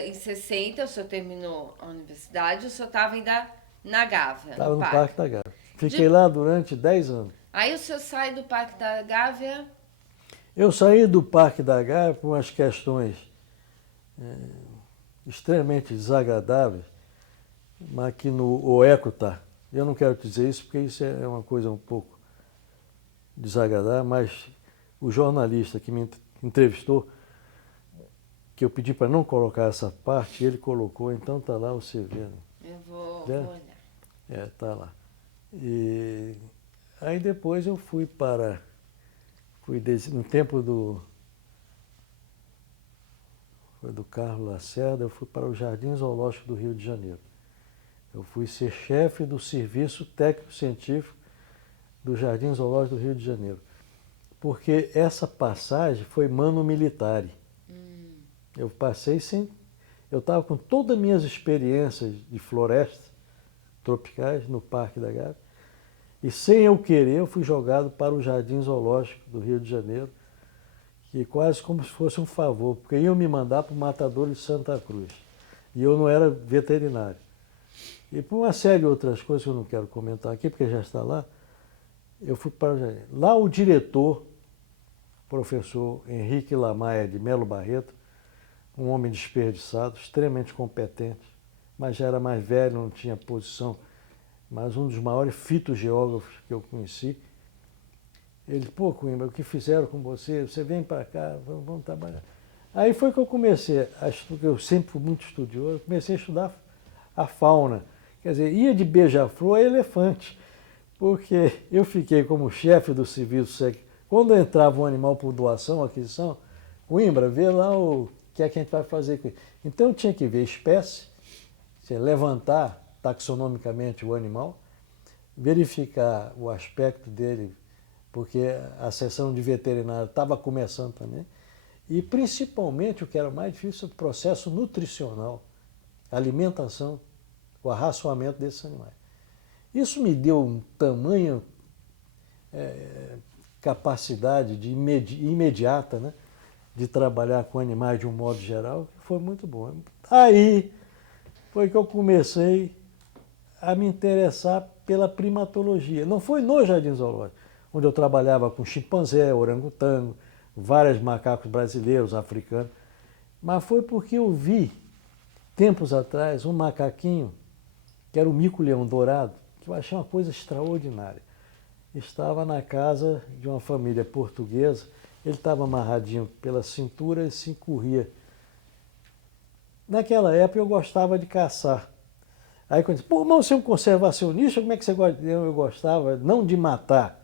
em 60, o senhor terminou a universidade, o senhor estava ainda na Gávea. Estava no Parque da Gávea. Fiquei lá durante 10 anos. Aí o senhor sai do Parque da Gávea? Eu saí do Parque da Gávea por umas questões extremamente desagradáveis, mas que no OECO está. Eu não quero dizer isso porque isso é uma coisa um pouco desagradável, mas o jornalista que me entrevistou, que eu pedi para não colocar essa parte, ele colocou, então está lá o CV. Né? Eu vou olhar. Está lá. E aí depois eu fui no tempo do Carlos Lacerda, eu fui para o Jardim Zoológico do Rio de Janeiro. Eu fui ser chefe do Serviço Técnico-Científico do Jardim Zoológico do Rio de Janeiro. Porque essa passagem foi mano militare. Eu passei eu estava com todas as minhas experiências de florestas tropicais no Parque da Gávea, e sem eu querer eu fui jogado para o Jardim Zoológico do Rio de Janeiro, que quase como se fosse um favor, porque iam me mandar para o Matadouro de Santa Cruz, e eu não era veterinário. E por uma série de outras coisas que eu não quero comentar aqui, porque já está lá, eu fui para o Jardim. Lá o diretor, professor Henrique Lamaia de Melo Barreto, um homem desperdiçado, extremamente competente, mas já era mais velho, não tinha posição, mas um dos maiores fitogeógrafos que eu conheci, Ele, pô, Coimbra, o que fizeram com você? Você vem para cá, vamos trabalhar. Aí foi que eu comecei a estudar, eu sempre fui muito estudioso, comecei a estudar a fauna. Quer dizer, ia de beija-flor a elefante, porque eu fiquei como chefe do serviço sécnico. Quando entrava um animal por doação, aquisição, Coimbra, vê lá o que é que a gente vai fazer com ele. Então eu tinha que ver espécie, levantar taxonomicamente o animal, verificar o aspecto dele, porque a seção de veterinário estava começando também, e principalmente o que era mais difícil, o processo nutricional, a alimentação, o arraçoamento desses animais. Isso me deu um tamanho capacidade de imediata, né, de trabalhar com animais de um modo geral, que foi muito bom. Aí foi que eu comecei a me interessar pela primatologia. Não foi no Jardim Zoológico, onde eu trabalhava com chimpanzé, orangotango, vários macacos brasileiros, africanos, mas foi porque eu vi, tempos atrás, um macaquinho, que era o mico-leão dourado, que eu achei uma coisa extraordinária. Estava na casa de uma família portuguesa, ele estava amarradinho pela cintura e se corria. Naquela época eu gostava de caçar. Aí quando eu disse, pô, mas você é um conservacionista, como é que você gosta? Eu gostava não de matar,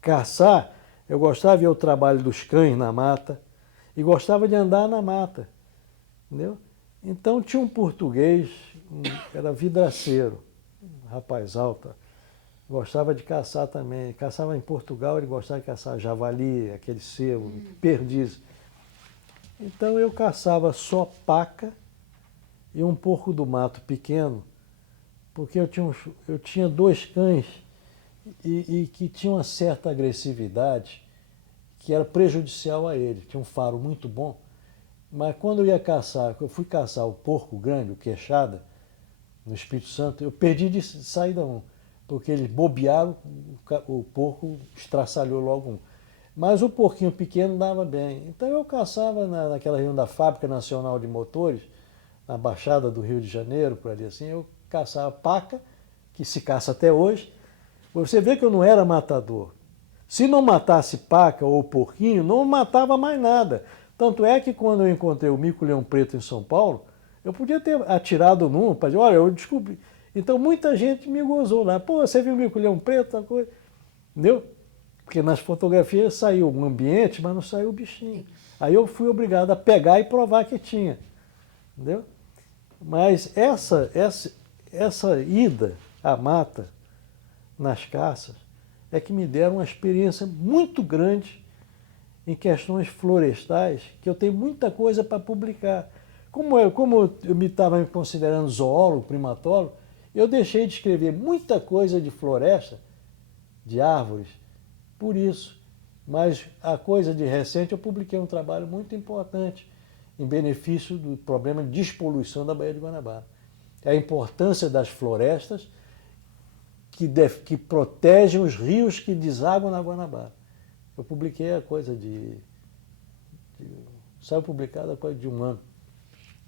caçar, eu gostava de ver o trabalho dos cães na mata e gostava de andar na mata, entendeu? Então tinha um português, era vidraceiro, um rapaz alto, gostava de caçar também. Caçava em Portugal, ele gostava de caçar javali, aquele cervo, perdiz. Então eu caçava só paca e um porco do mato pequeno, porque eu tinha dois cães e que tinham uma certa agressividade que era prejudicial a ele. Tinha um faro muito bom, mas quando eu ia caçar, eu fui caçar o porco grande, o queixada, no Espírito Santo, eu perdi de saída um, porque eles bobearam, o porco estraçalhou logo um. Mas o porquinho pequeno dava bem. Então eu caçava naquela região da Fábrica Nacional de Motores, na Baixada do Rio de Janeiro, por ali assim, eu caçava paca, que se caça até hoje. Você vê que eu não era matador. Se não matasse paca ou porquinho, não matava mais nada. Tanto é que quando eu encontrei o mico-leão preto em São Paulo, eu podia ter atirado num para dizer, olha, eu descobri. Então muita gente me gozou lá. Pô, você viu o mico-leão preto? Uma coisa. Entendeu? Porque nas fotografias saiu um ambiente, mas não saiu o bichinho. Aí eu fui obrigado a pegar e provar que tinha. Entendeu? Mas essa ida à mata, nas caças, é que me deram uma experiência muito grande em questões florestais, que eu tenho muita coisa para publicar. Como eu me estava me considerando zoólogo, primatólogo, eu deixei de escrever muita coisa de floresta, de árvores, por isso. Mas a coisa de recente, eu publiquei um trabalho muito importante em benefício do problema de despoluição da Baía de Guanabara. É a importância das florestas que protegem os rios que desaguam na Guanabara. Eu publiquei a coisa saiu publicada há coisa de um ano.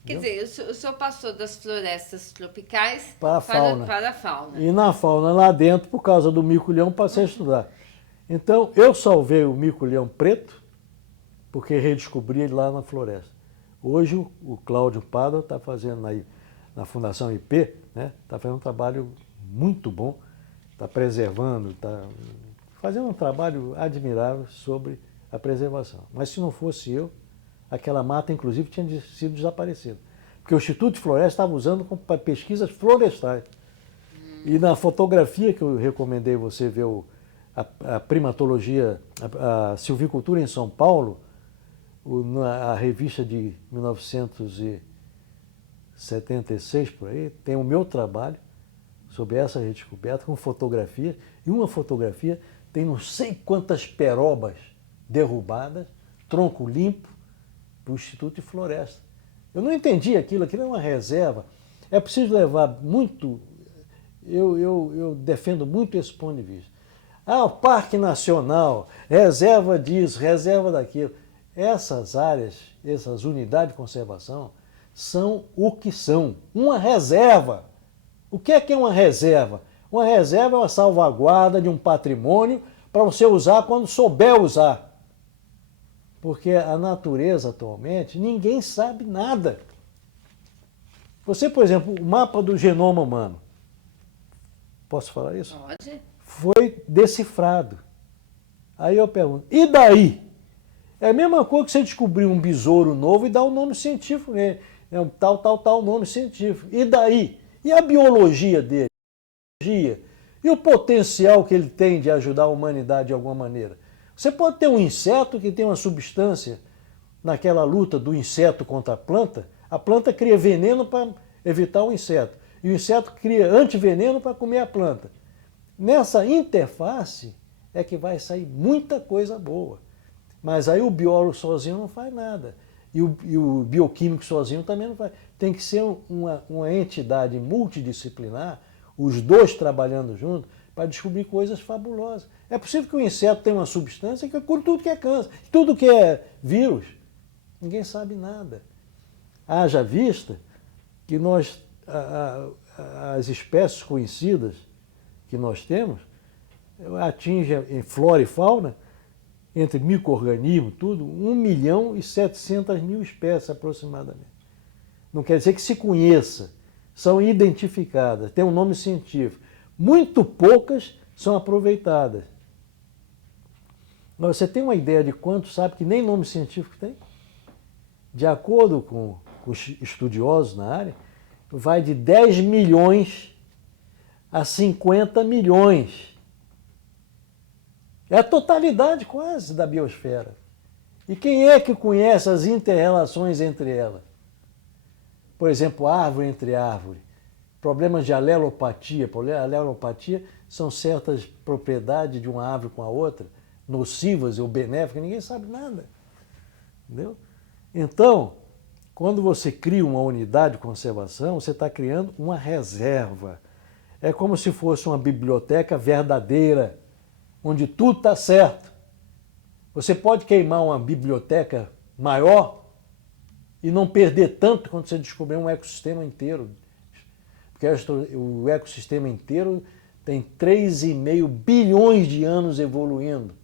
Quer dizer, o senhor passou das florestas tropicais para a fauna. E na fauna lá dentro, por causa do mico-leão, passei a estudar. Então, eu salvei o mico-leão preto, porque redescobri ele lá na floresta. Hoje, o Cláudio Pádua está fazendo aí, na Fundação IP, né, está fazendo um trabalho muito bom, está preservando, está fazendo um trabalho admirável sobre a preservação. Mas se não fosse eu, aquela mata, inclusive, tinha sido desaparecida. Porque o Instituto de Floresta estava usando para pesquisas florestais. E na fotografia que eu recomendei você ver a primatologia, a silvicultura em São Paulo, a revista de 1976, por aí, tem o meu trabalho sobre essa redescoberta com fotografia. E uma fotografia tem não sei quantas perobas derrubadas, tronco limpo, para o Instituto de Floresta. Eu não entendi aquilo é uma reserva. É preciso levar muito... Eu defendo muito esse ponto de vista. Ah, o Parque Nacional, reserva disso, reserva daquilo. Essas áreas, essas unidades de conservação, são o que são. Uma reserva. O que é uma reserva? Uma reserva é uma salvaguarda de um patrimônio para você usar quando souber usar. Porque a natureza atualmente, ninguém sabe nada. Você, por exemplo, o mapa do genoma humano, posso falar isso? Pode. Foi decifrado. Aí eu pergunto, e daí? É a mesma coisa que você descobrir um besouro novo e dar um nome científico nele. É um tal nome científico. E daí? E a biologia dele? E o potencial que ele tem de ajudar a humanidade de alguma maneira? Você pode ter um inseto que tem uma substância naquela luta do inseto contra a planta cria veneno para evitar o inseto, e o inseto cria antiveneno para comer a planta. Nessa interface é que vai sair muita coisa boa. Mas aí o biólogo sozinho não faz nada. E o bioquímico sozinho também não faz. Tem que ser uma entidade multidisciplinar, os dois trabalhando juntos, para descobrir coisas fabulosas. É possível que o inseto tenha uma substância que cura tudo que é câncer, tudo que é vírus. Ninguém sabe nada. Haja vista que nós, as espécies conhecidas que nós temos, atingem em flora e fauna, entre micro-organismos, tudo, 1.700.000 espécies aproximadamente. Não quer dizer que se conheça, são identificadas, tem um nome científico. Muito poucas são aproveitadas. Mas você tem uma ideia de quanto sabe que nem nome científico tem? De acordo com os estudiosos na área, vai de 10 milhões a 50 milhões. É a totalidade quase da biosfera. E quem é que conhece as inter-relações entre elas? Por exemplo, árvore entre árvore. Problemas de alelopatia. Alelopatia são certas propriedades de uma árvore com a outra, nocivas ou benéficas, ninguém sabe nada. Entendeu? Então, quando você cria uma unidade de conservação, você está criando uma reserva. É como se fosse uma biblioteca verdadeira, onde tudo está certo. Você pode queimar uma biblioteca maior e não perder tanto quando você descobrir um ecossistema inteiro. Porque o ecossistema inteiro tem 3,5 bilhões de anos evoluindo.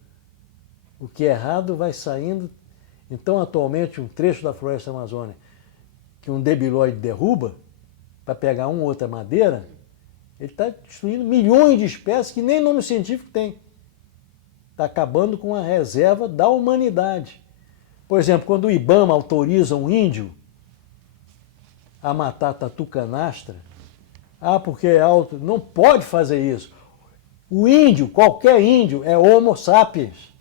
O que é errado vai saindo. Então, atualmente, um trecho da floresta amazônica que um debilóide derruba para pegar uma ou outra madeira, ele está destruindo milhões de espécies que nem nome científico tem. Está acabando com a reserva da humanidade. Por exemplo, quando o IBAMA autoriza um índio a matar tatu canastra, porque é alto, não pode fazer isso. O índio, qualquer índio, é Homo sapiens,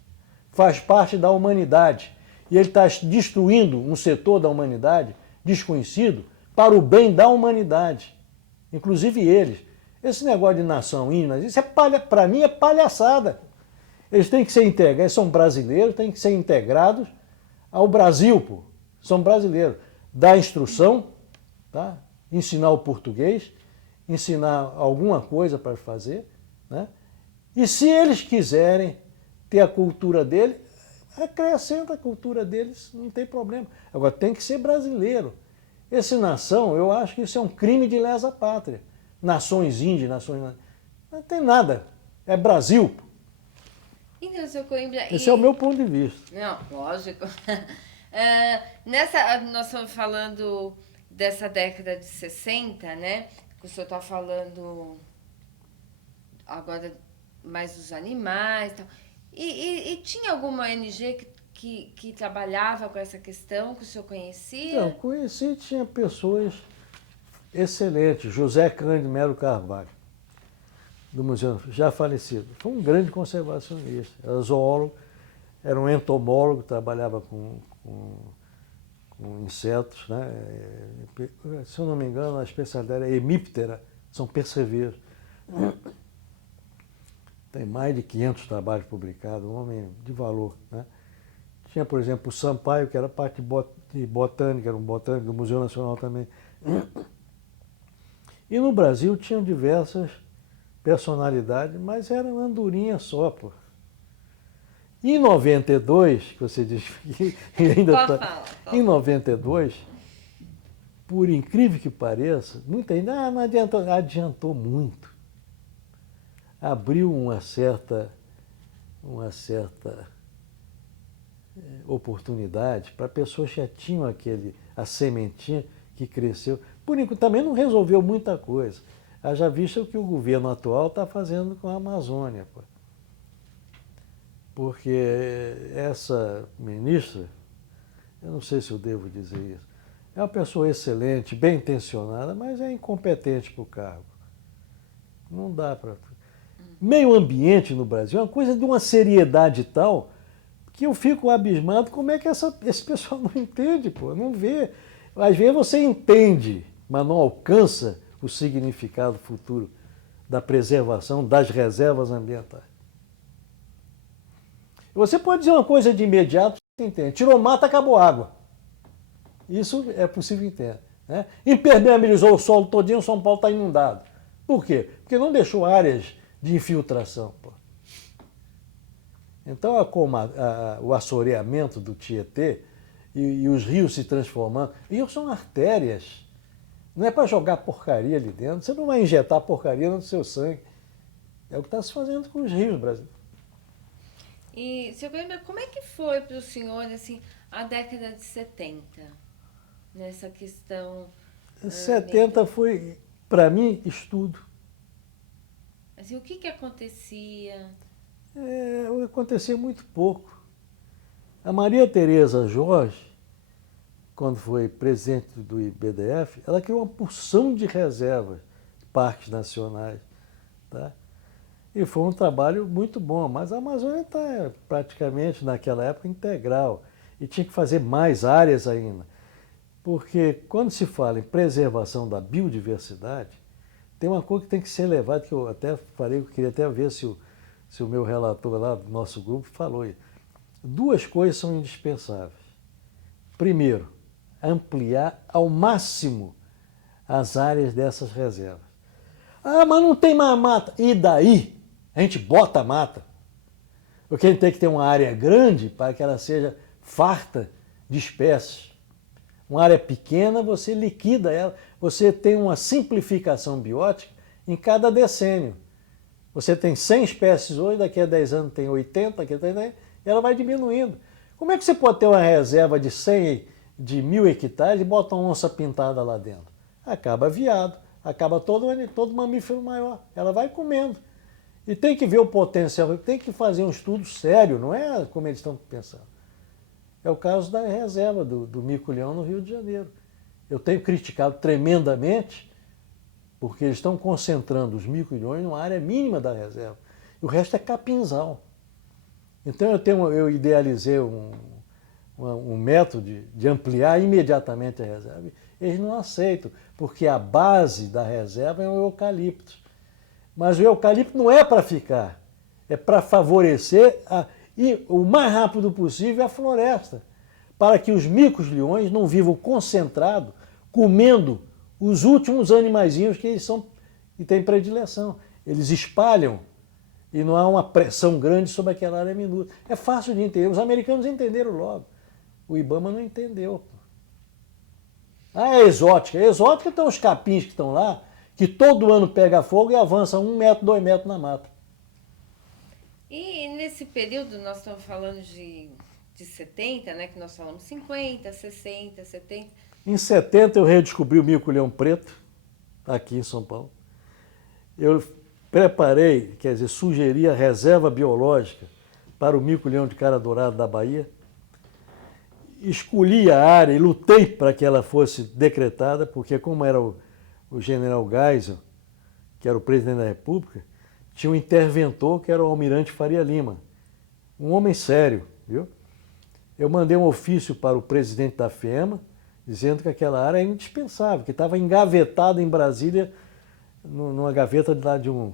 faz parte da humanidade. E ele está destruindo um setor da humanidade desconhecido para o bem da humanidade, inclusive eles. Esse negócio de nação índia, isso para mim é palhaçada. Eles têm que ser integrados, eles são brasileiros, têm que ser integrados ao Brasil, pô. São brasileiros. Dar instrução, tá? Ensinar o português, ensinar alguma coisa para fazer, né? E se eles quiserem ter a cultura dele, acrescenta a cultura deles, não tem problema. Agora, tem que ser brasileiro. Essa nação, eu acho que isso é um crime de lesa pátria. Nações índias, nações... Não tem nada. É Brasil. Então, seu Coimbra... Esse é o meu ponto de vista. Não, lógico. Nós estamos falando dessa década de 60, né? Que o senhor está falando agora mais dos animais e tal. E tinha alguma ONG que trabalhava com essa questão que o senhor conhecia? Não, conheci, tinha pessoas excelentes. José Cândido Melo Carvalho, do Museu, já falecido. Foi um grande conservacionista. Era zoólogo, era um entomólogo, trabalhava com insetos, né? Se eu não me engano, a especialidade é hemíptera, são percevejos. Tem mais de 500 trabalhos publicados, um homem de valor, né? Tinha, por exemplo, o Sampaio, que era parte de botânica, era um botânico do Museu Nacional também. E no Brasil tinham diversas personalidades, mas era uma andorinha só, pô. Em 92, que você diz que ainda está... Em 92, por incrível que pareça, muita gente não adiantou muito. Abriu uma certa uma certa oportunidade para pessoas que já tinham a sementinha que cresceu. Por enquanto, também não resolveu muita coisa. Haja vista o que o governo atual está fazendo com a Amazônia. Pô. Porque essa ministra, eu não sei se eu devo dizer isso, é uma pessoa excelente, bem intencionada, mas é incompetente para o cargo. Não dá para... Meio ambiente no Brasil é uma coisa de uma seriedade tal que eu fico abismado como é que esse pessoal não entende, pô, não vê. Às vezes você entende, mas não alcança o significado futuro da preservação das reservas ambientais. Você pode dizer uma coisa de imediato, você entende. Tirou mata, acabou água. Isso é possível entender. Né? Impermeabilizou o solo todinho, São Paulo está inundado. Por quê? Porque não deixou áreas de infiltração. Pô. Então, o assoreamento do Tietê e os rios se transformando. Rios são artérias. Não é para jogar porcaria ali dentro. Você não vai injetar porcaria no seu sangue. É o que está se fazendo com os rios brasileiros. E, Sr. Grêmio, como é que foi para o senhor assim, a década de 70? Nessa questão... 70 foi, para mim, estudo. Assim, o que acontecia? Acontecia muito pouco. A Maria Tereza Jorge, quando foi presidente do IBDF, ela criou uma porção de reservas, parques nacionais. Tá? E foi um trabalho muito bom, mas a Amazônia está praticamente, naquela época, integral. E tinha que fazer mais áreas ainda. Porque quando se fala em preservação da biodiversidade, tem uma coisa que tem que ser levada, que eu até falei, eu queria até ver se o meu relator lá do nosso grupo falou isso. Duas coisas são indispensáveis. Primeiro, ampliar ao máximo as áreas dessas reservas. Ah, mas não tem mais mata. E daí? A gente bota a mata. Porque a gente tem que ter uma área grande para que ela seja farta de espécies. Uma área pequena, você liquida ela. Você tem uma simplificação biótica em cada decênio. Você tem 100 espécies hoje, daqui a 10 anos tem 80, e ela vai diminuindo. Como é que você pode ter uma reserva de 1.000 hectares e bota uma onça pintada lá dentro? Acaba veado, acaba todo mamífero maior. Ela vai comendo. E tem que ver o potencial, tem que fazer um estudo sério, não é como eles estão pensando. É o caso da reserva do mico-leão no Rio de Janeiro. Eu tenho criticado tremendamente porque eles estão concentrando os mico-leões numa área mínima da reserva. E o resto é capinzal. Então eu idealizei um método de ampliar imediatamente a reserva. Eles não aceitam, porque a base da reserva é o eucalipto. Mas o eucalipto não é para ficar, é para favorecer e o mais rápido possível a floresta, para que os micos-leões não vivam concentrados, comendo os últimos animaizinhos que eles são e têm predileção. Eles espalham e não há uma pressão grande sobre aquela área minuta. É fácil de entender. Os americanos entenderam logo. O IBAMA não entendeu. Ah, é exótica. É exótica, então os capins que estão lá, que todo ano pega fogo e avança 1 metro, 2 metros na mata. E nesse período, nós estamos falando de 70, né? Que nós falamos 50, 60, 70. Em 70 eu redescobri o mico-leão preto, aqui em São Paulo. Eu preparei, quer dizer, sugeri a reserva biológica para o mico-leão de cara dourada da Bahia. Escolhi a área e lutei para que ela fosse decretada, porque como era o general Geisel, que era o presidente da República, tinha um interventor que era o almirante Faria Lima, um homem sério, viu? Eu mandei um ofício para o presidente da FEMA, dizendo que aquela área era indispensável, que estava engavetada em Brasília, numa gaveta lá do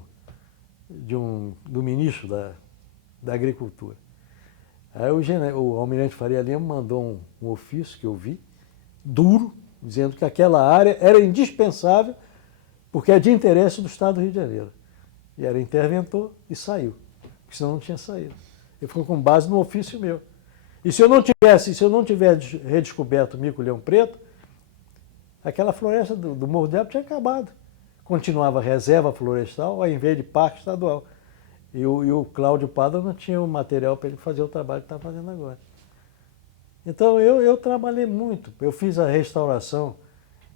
ministro da Agricultura. Aí o almirante Faria Lima mandou um ofício que eu vi, duro, dizendo que aquela área era indispensável porque é de interesse do Estado do Rio de Janeiro. E era interventor e saiu, porque senão não tinha saído. Ele ficou com base no ofício meu. E se eu não tivesse redescoberto o mico-leão preto, aquela floresta do Morro do Diabo tinha acabado. Continuava reserva florestal ao invés de parque estadual. E o Cláudio Pádua não tinha o material para ele fazer o trabalho que está fazendo agora. Então eu trabalhei muito. Eu fiz a restauração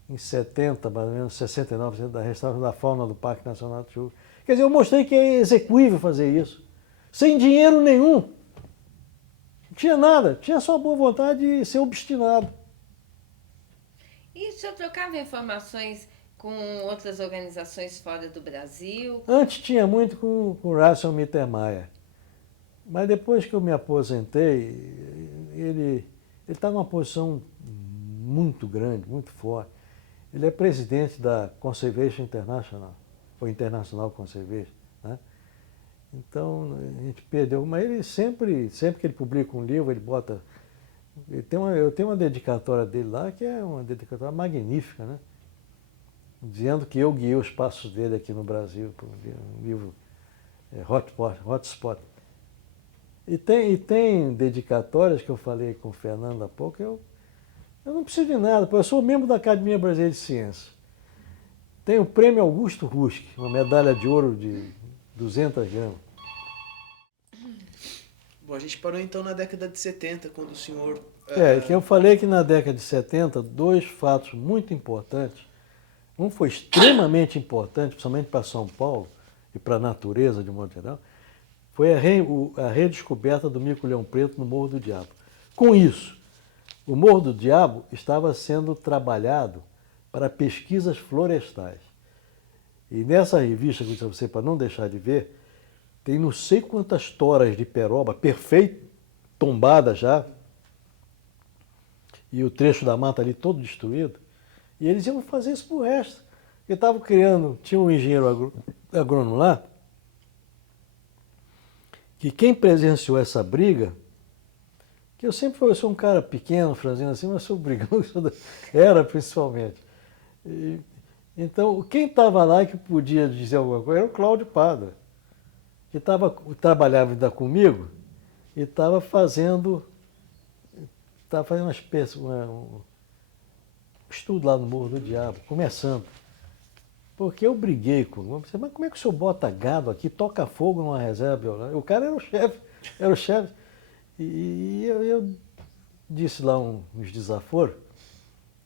em 70, mais ou menos 69, da restauração da fauna do Parque Nacional do Tijuca. Quer dizer, eu mostrei que é execuível fazer isso. Sem dinheiro nenhum. Não tinha nada, tinha só boa vontade de ser obstinado. E o senhor trocava informações com outras organizações fora do Brasil? Antes tinha muito com o Russell Mittermeier. Mas depois que eu me aposentei, ele está numa posição muito grande, muito forte. Ele é presidente da Conservation International, ou International Conservation, né? Então a gente perdeu, mas ele sempre que ele publica um livro, ele bota. Eu tenho uma dedicatória dele lá, que é uma dedicatória magnífica, né? Dizendo que eu guiei os passos dele aqui no Brasil, um livro Hotspot. E tem dedicatórias que eu falei com o Fernando há pouco, eu não preciso de nada, porque eu sou membro da Academia Brasileira de Ciências. Tem o Prêmio Augusto Rusk, uma medalha de ouro de 200 gramas. Bom, a gente parou então na década de 70, quando o senhor... Que eu falei que na década de 70, dois fatos muito importantes. Um foi extremamente importante, principalmente para São Paulo e para a natureza de modo geral, foi a redescoberta do mico-leão preto no Morro do Diabo. Com isso, o Morro do Diabo estava sendo trabalhado para pesquisas florestais. E nessa revista que eu disse a você, para não deixar de ver, tem não sei quantas toras de peroba, perfeito, tombada já, e o trecho da mata ali todo destruído. E eles iam fazer isso pro resto. Porque estavam criando, tinha um engenheiro agrônomo lá, que quem presenciou essa briga, que eu sempre fui, eu sou um cara pequeno, franzino assim, mas sou brigão, era principalmente. Então, quem estava lá que podia dizer alguma coisa era o Cláudio Pádua, que trabalhava ainda comigo e estava fazendo uma espécie, um estudo lá no Morro do Diabo, começando. Porque eu briguei com ele. Mas como é que o senhor bota gado aqui, toca fogo numa reserva biológica? O cara era o chefe. E eu disse lá uns desaforos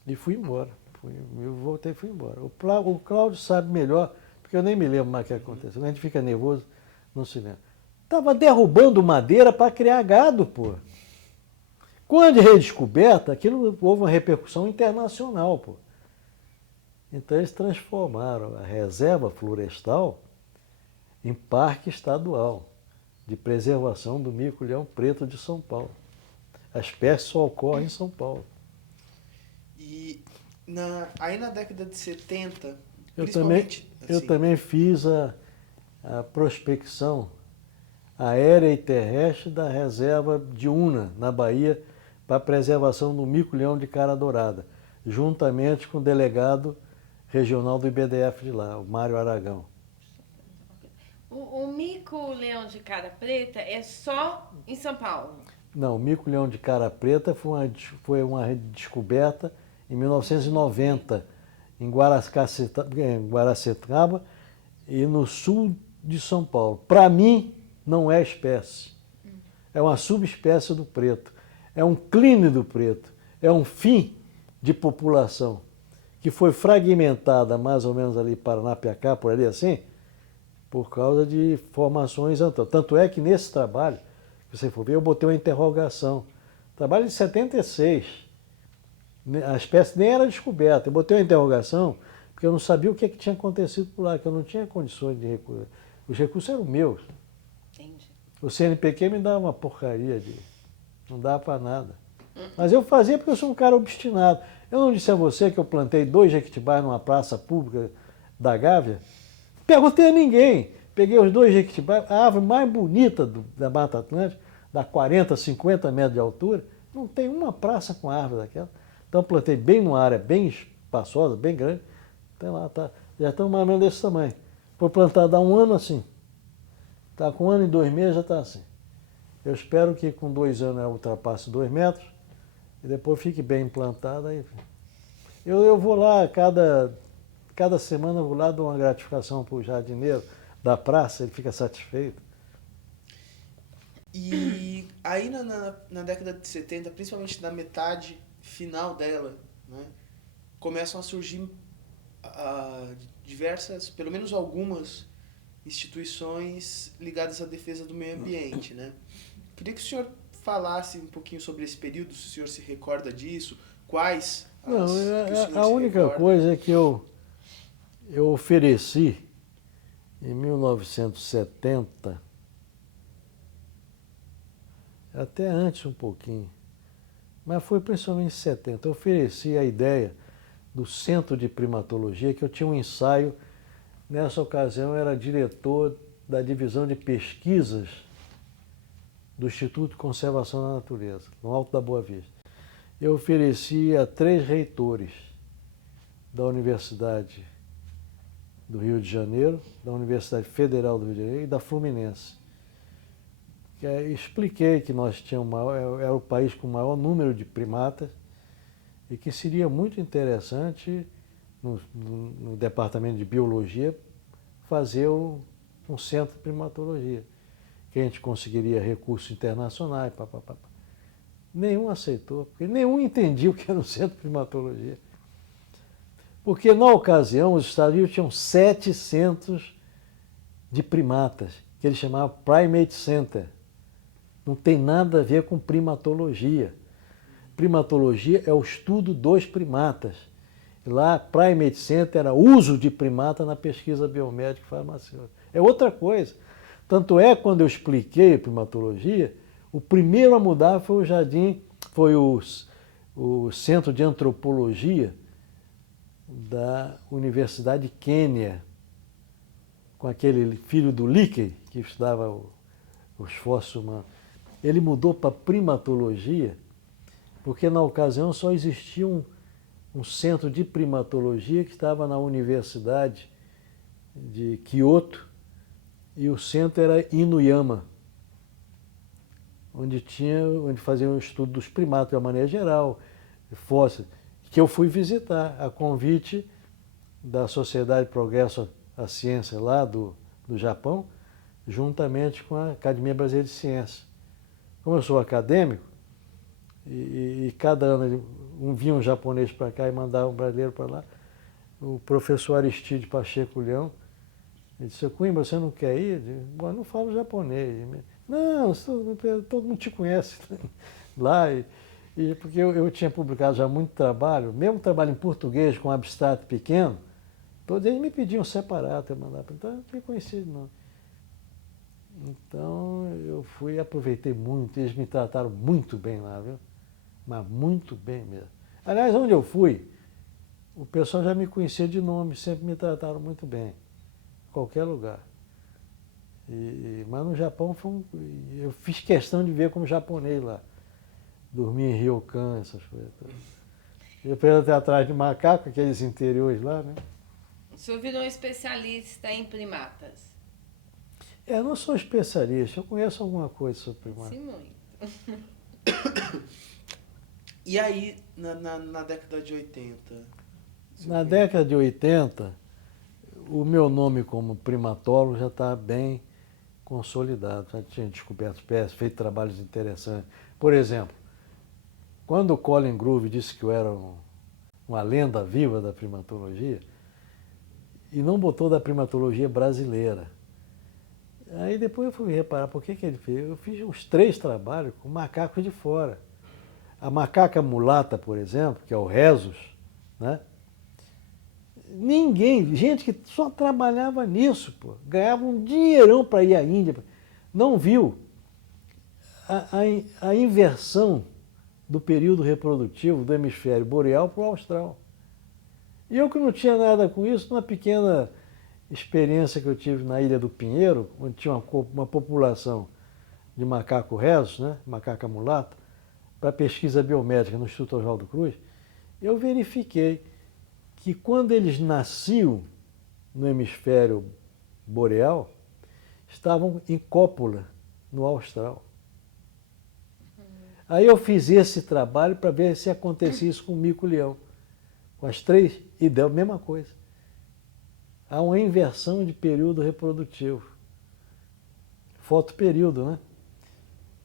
e fui embora. Eu voltei e fui embora. O Cláudio sabe melhor, porque eu nem me lembro mais o que aconteceu. A gente fica nervoso, não se lembra. Estava derrubando madeira para criar gado, pô. Quando redescoberta, aquilo houve uma repercussão internacional, pô. Então eles transformaram a reserva florestal em parque estadual de preservação do mico-leão preto de São Paulo. A espécie só ocorre em São Paulo. E aí na década de 70, Eu principalmente... também fiz a prospecção aérea e terrestre da reserva de Una, na Bahia, para a preservação do mico-leão de cara dourada, juntamente com o delegado regional do IBDF de lá, o Mário Aragão. O mico-leão de cara preta é só em São Paulo? Não, o mico-leão de cara preta foi uma descoberta em 1990, em Guaraciaba e no sul de São Paulo. Para mim, não é espécie. É uma subespécie do preto. É um cline do preto. É um fim de população que foi fragmentada mais ou menos ali Paranapiacá, por ali assim, por causa de formações antônicas. Tanto é que nesse trabalho, se você for ver, eu botei uma interrogação. Trabalho de 76. A espécie nem era descoberta. Eu botei uma interrogação porque eu não sabia o que tinha acontecido por lá, que eu não tinha condições de recursos. Os recursos eram meus. Entendi. O CNPq me dava uma porcaria não dava para nada. Mas eu fazia porque eu sou um cara obstinado. Eu não disse a você que eu plantei 2 jequitibás numa praça pública da Gávea? Perguntei a ninguém. Peguei os 2 jequitibás, a árvore mais bonita da Mata Atlântica, dá 40, 50 metros de altura. Não tem uma praça com árvore daquela. Então eu plantei bem numa área bem espaçosa, bem grande. Então lá tá, já estão mais ou menos desse tamanho. Foi plantado há um ano assim. Está com 1 ano e 2 meses, já está assim. Eu espero que com 2 anos ela ultrapasse 2 metros e depois fique bem implantada. Eu vou lá, cada semana eu vou lá, dou uma gratificação para o jardineiro da praça, ele fica satisfeito. E aí na década de 70, principalmente na metade final dela, né, começam a surgir diversas, pelo menos algumas, instituições ligadas à defesa do meio ambiente, né? Queria que o senhor falasse um pouquinho sobre esse período, se o senhor se recorda disso, quais Não, as que o senhor a se única recorda. coisa é que eu ofereci em 1970, até antes um pouquinho, mas foi principalmente em 70, eu ofereci a ideia do Centro de Primatologia, que eu tinha um ensaio, nessa ocasião eu era diretor da divisão de pesquisas do Instituto de Conservação da Natureza, no Alto da Boa Vista. Eu ofereci a 3 reitores da Universidade do Rio de Janeiro, da Universidade Federal do Rio de Janeiro e da Fluminense. Expliquei que nós tínhamos era o país com o maior número de primatas e que seria muito interessante no departamento de biologia fazer um centro de primatologia, que a gente conseguiria recursos internacionais, papapá. Nenhum aceitou, porque nenhum entendia o que era um centro de primatologia. Porque na ocasião os Estados Unidos tinham 7 centros de primatas, que eles chamavam Primate Center. Não tem nada a ver com primatologia. Primatologia é o estudo dos primatas. Lá, Primate Center era uso de primata na pesquisa biomédica e farmacêutica. É outra coisa. Tanto é, quando eu expliquei a primatologia, o primeiro a mudar foi o Centro de Antropologia da Universidade de Quênia, com aquele filho do Leakey, que estudava os fósseis humanos. Ele mudou para primatologia, porque na ocasião só existia um centro de primatologia que estava na Universidade de Kyoto, e o centro era Inuyama, onde faziam o estudo dos primatas de uma maneira geral, fósseis, que eu fui visitar a convite da Sociedade de Progresso à Ciência lá do Japão, juntamente com a Academia Brasileira de Ciências. Como eu sou acadêmico, e cada ano vinha um japonês para cá e mandava um brasileiro para lá, o professor Aristide Pacheco Leão, ele disse: Coimbra, você não quer ir? Eu disse: bom, eu não falo japonês. Não, todo mundo te conhece lá. Porque eu tinha publicado já muito trabalho, mesmo trabalho em português com abstrato pequeno, todos eles me pediam separado, eu mandava, então eu não tinha conhecido não. Então eu fui e aproveitei muito, eles me trataram muito bem lá, viu? Mas muito bem mesmo. Aliás, onde eu fui, o pessoal já me conhecia de nome, sempre me trataram muito bem, em qualquer lugar. Mas no Japão eu fiz questão de ver como japonês lá. Dormia em ryokan, essas coisas. Eu fui até atrás de macaco, aqueles interiores lá, né? O senhor virou um especialista em primatas? Eu não sou especialista, eu conheço alguma coisa sobre primatas. Sim, muito. E aí, na década de 80? Na década de 80, o meu nome como primatólogo já está bem consolidado. Já tinha descoberto espécies, feito trabalhos interessantes. Por exemplo, quando o Colin Groove disse que eu era uma lenda viva da primatologia, e não botou da primatologia brasileira. Aí depois eu fui reparar por que ele fez. Eu fiz uns 3 trabalhos com macacos de fora. A macaca mulata, por exemplo, que é o Rhesus, né? Gente que só trabalhava nisso, pô, ganhava um dinheirão para ir à Índia, não viu a inversão do período reprodutivo do hemisfério boreal para o austral. E eu que não tinha nada com isso, numa pequena experiência que eu tive na Ilha do Pinheiro, onde tinha uma população de macaco Rhesus, né, macaca mulata, para pesquisa biomédica no Instituto Oswaldo Cruz, eu verifiquei que quando eles nasciam no hemisfério boreal, estavam em cópula no austral. Aí eu fiz esse trabalho para ver se acontecia isso com o mico-leão. Com as 3, e deu a mesma coisa. Há uma inversão de período reprodutivo. Fotoperíodo, né?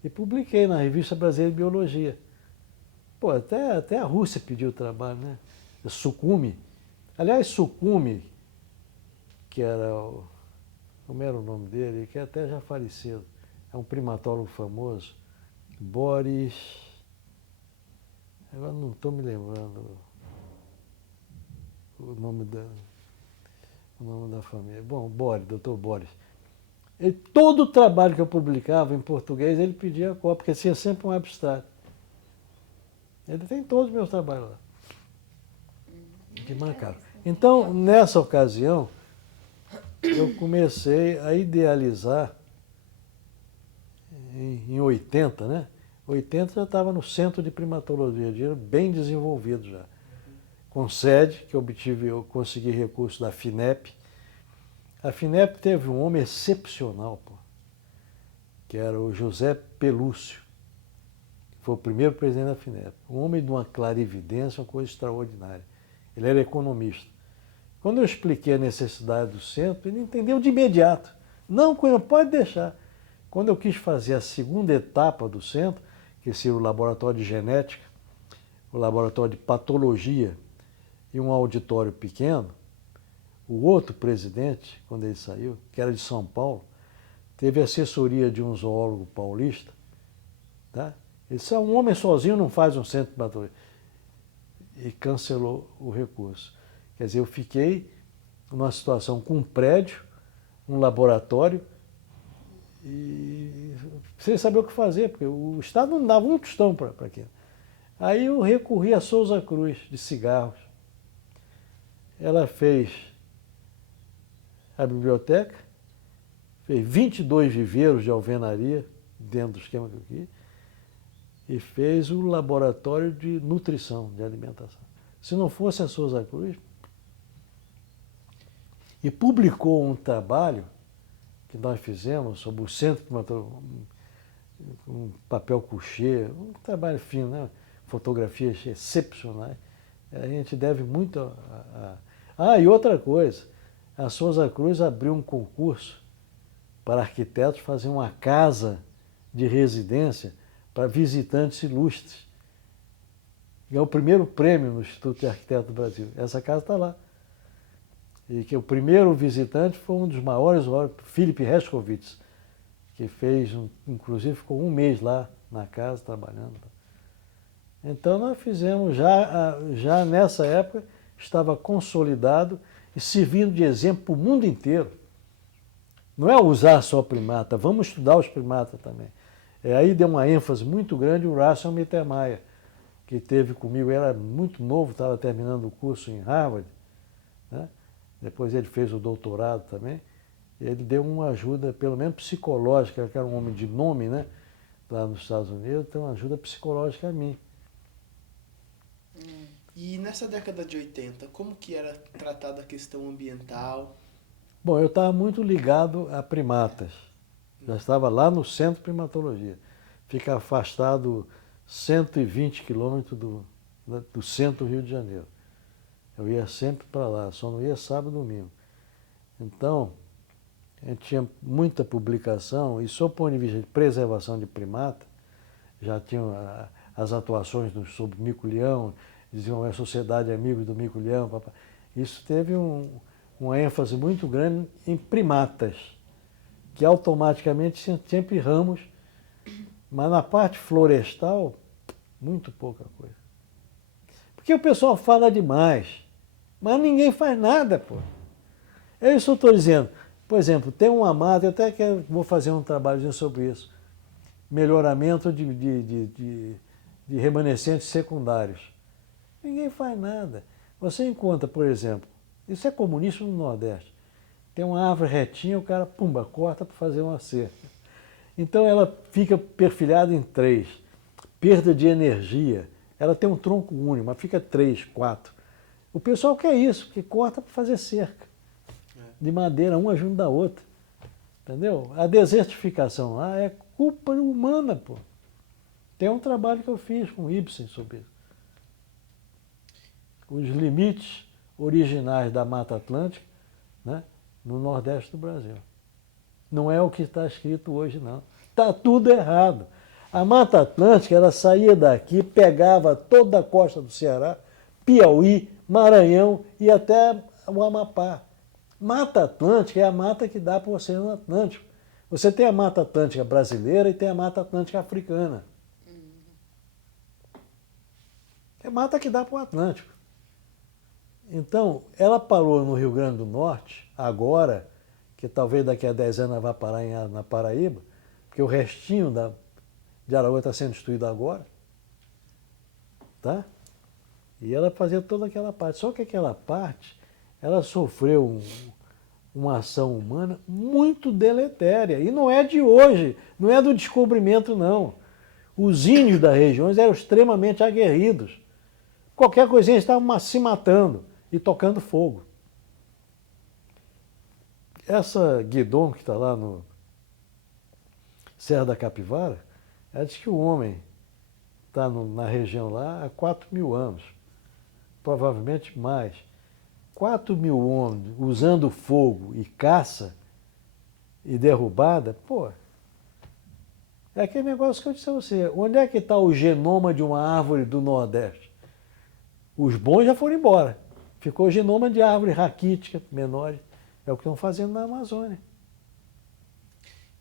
e publiquei na Revista Brasileira de Biologia. Pô, até a Rússia pediu trabalho, né? Sukhumi. Aliás, Sukhumi, que era como era o nome dele, que é até já falecido, é um primatólogo famoso, Boris, agora não estou me lembrando o nome da família. Bom, Boris, doutor Boris. Todo o trabalho que eu publicava em português, ele pedia cópia, porque tinha sempre um abstrato. Ele tem todos os meus trabalhos lá. Que marcaram. Então, nessa ocasião, eu comecei a idealizar, em 80, né? 80 já estava no Centro de Primatologia, bem desenvolvido já. Com sede, que eu consegui recurso da FINEP. A FINEP teve um homem excepcional, pô, que era o José Pelúcio, que foi o primeiro presidente da FINEP. Um homem de uma clarividência, uma coisa extraordinária. Ele era economista. Quando eu expliquei a necessidade do centro, ele entendeu de imediato. Não, Cunha, pode deixar. Quando eu quis fazer a segunda etapa do centro, que seria o laboratório de genética, o laboratório de patologia e um auditório pequeno, o outro presidente, quando ele saiu, que era de São Paulo, teve assessoria de um zoólogo paulista. Tá? Ele disse, um homem sozinho não faz um centro de patologia. E cancelou o recurso. Quer dizer, eu fiquei numa situação com um prédio, um laboratório, e sem saber o que fazer, porque o Estado não dava um tostão para aquilo. Aí eu recorri a Souza Cruz, de cigarros. Ela fez a biblioteca, fez 22 viveiros de alvenaria, dentro do esquema que eu quis, e fez o laboratório de nutrição, de alimentação. Se não fosse a Souza Cruz, e publicou um trabalho que nós fizemos sobre o centro de um papel couché, um trabalho fino, né? Fotografias excepcionais. A gente deve muito e outra coisa, a Souza Cruz abriu um concurso para arquitetos fazer uma casa de residência para visitantes ilustres. Ganhou o primeiro prêmio no Instituto de Arquitetos do Brasil. Essa casa está lá. E que o primeiro visitante foi um dos maiores, Philip Herskovits, que fez, inclusive ficou um mês lá na casa trabalhando. Então nós fizemos, já nessa época, estava consolidado e servindo de exemplo para o mundo inteiro. Não é usar só primata, vamos estudar os primatas também. Aí deu uma ênfase muito grande o Russell Mittermeier, que esteve comigo, era muito novo, estava terminando o curso em Harvard, né? Depois ele fez o doutorado também. Ele deu uma ajuda, pelo menos psicológica, que era um homem de nome, né? Lá nos Estados Unidos, então uma ajuda psicológica a mim. E nessa década de 80, como que era tratada a questão ambiental? Bom, eu estava muito ligado a primatas. Já estava lá no Centro de Primatologia. Fica afastado 120 quilômetros do centro do Rio de Janeiro. Eu ia sempre para lá, só não ia sábado e domingo. Então, a gente tinha muita publicação, e sob o ponto de vista de preservação de primata, já tinham as atuações sobre mico-leão, diziam a Sociedade Amigos do Mico-leão. Isso teve uma ênfase muito grande em primatas, que automaticamente tinha sempre ramos, mas na parte florestal, muito pouca coisa. Porque o pessoal fala demais, mas ninguém faz nada, pô. É isso que eu estou dizendo. Por exemplo, tem uma mata, eu até vou fazer um trabalho sobre isso. Melhoramento de remanescentes secundários. Ninguém faz nada. Você encontra, por exemplo, isso é comunismo no Nordeste. Tem uma árvore retinha, o cara, pumba, corta para fazer uma cerca. Então ela fica perfilhada em 3. Perda de energia. Ela tem um tronco único, mas fica 3, 4. O pessoal quer isso, que corta para fazer cerca. De madeira, uma junto da outra. Entendeu? A desertificação lá é culpa humana, pô. Tem um trabalho que eu fiz com o Ibsen sobre isso. Os limites originais da Mata Atlântica, né, no Nordeste do Brasil. Não é o que está escrito hoje, não. Está tudo errado. A Mata Atlântica, ela saía daqui, pegava toda a costa do Ceará, Piauí, Maranhão e até o Amapá. Mata Atlântica é a mata que dá para o Oceano Atlântico. Você tem a Mata Atlântica brasileira e tem a Mata Atlântica africana. É mata que dá para o Atlântico. Então, ela parou no Rio Grande do Norte, agora, que talvez daqui a 10 anos ela vá parar na Paraíba, porque o restinho de Araújo está sendo destruído agora. Tá? E ela fazia toda aquela parte. Só que aquela parte, ela sofreu uma ação humana muito deletéria. E não é de hoje, não é do descobrimento, não. Os índios das regiões eram extremamente aguerridos. Qualquer coisinha eles estavam se matando e tocando fogo. Essa Guidon, que está lá no Serra da Capivara, ela diz que o homem está na região lá há 4.000 anos, provavelmente mais. 4.000 homens usando fogo e caça e derrubada, pô, é aquele negócio que eu disse a você. Onde é que está o genoma de uma árvore do Nordeste? Os bons já foram embora. Ficou o genoma de árvore raquítica, menores. É o que estão fazendo na Amazônia.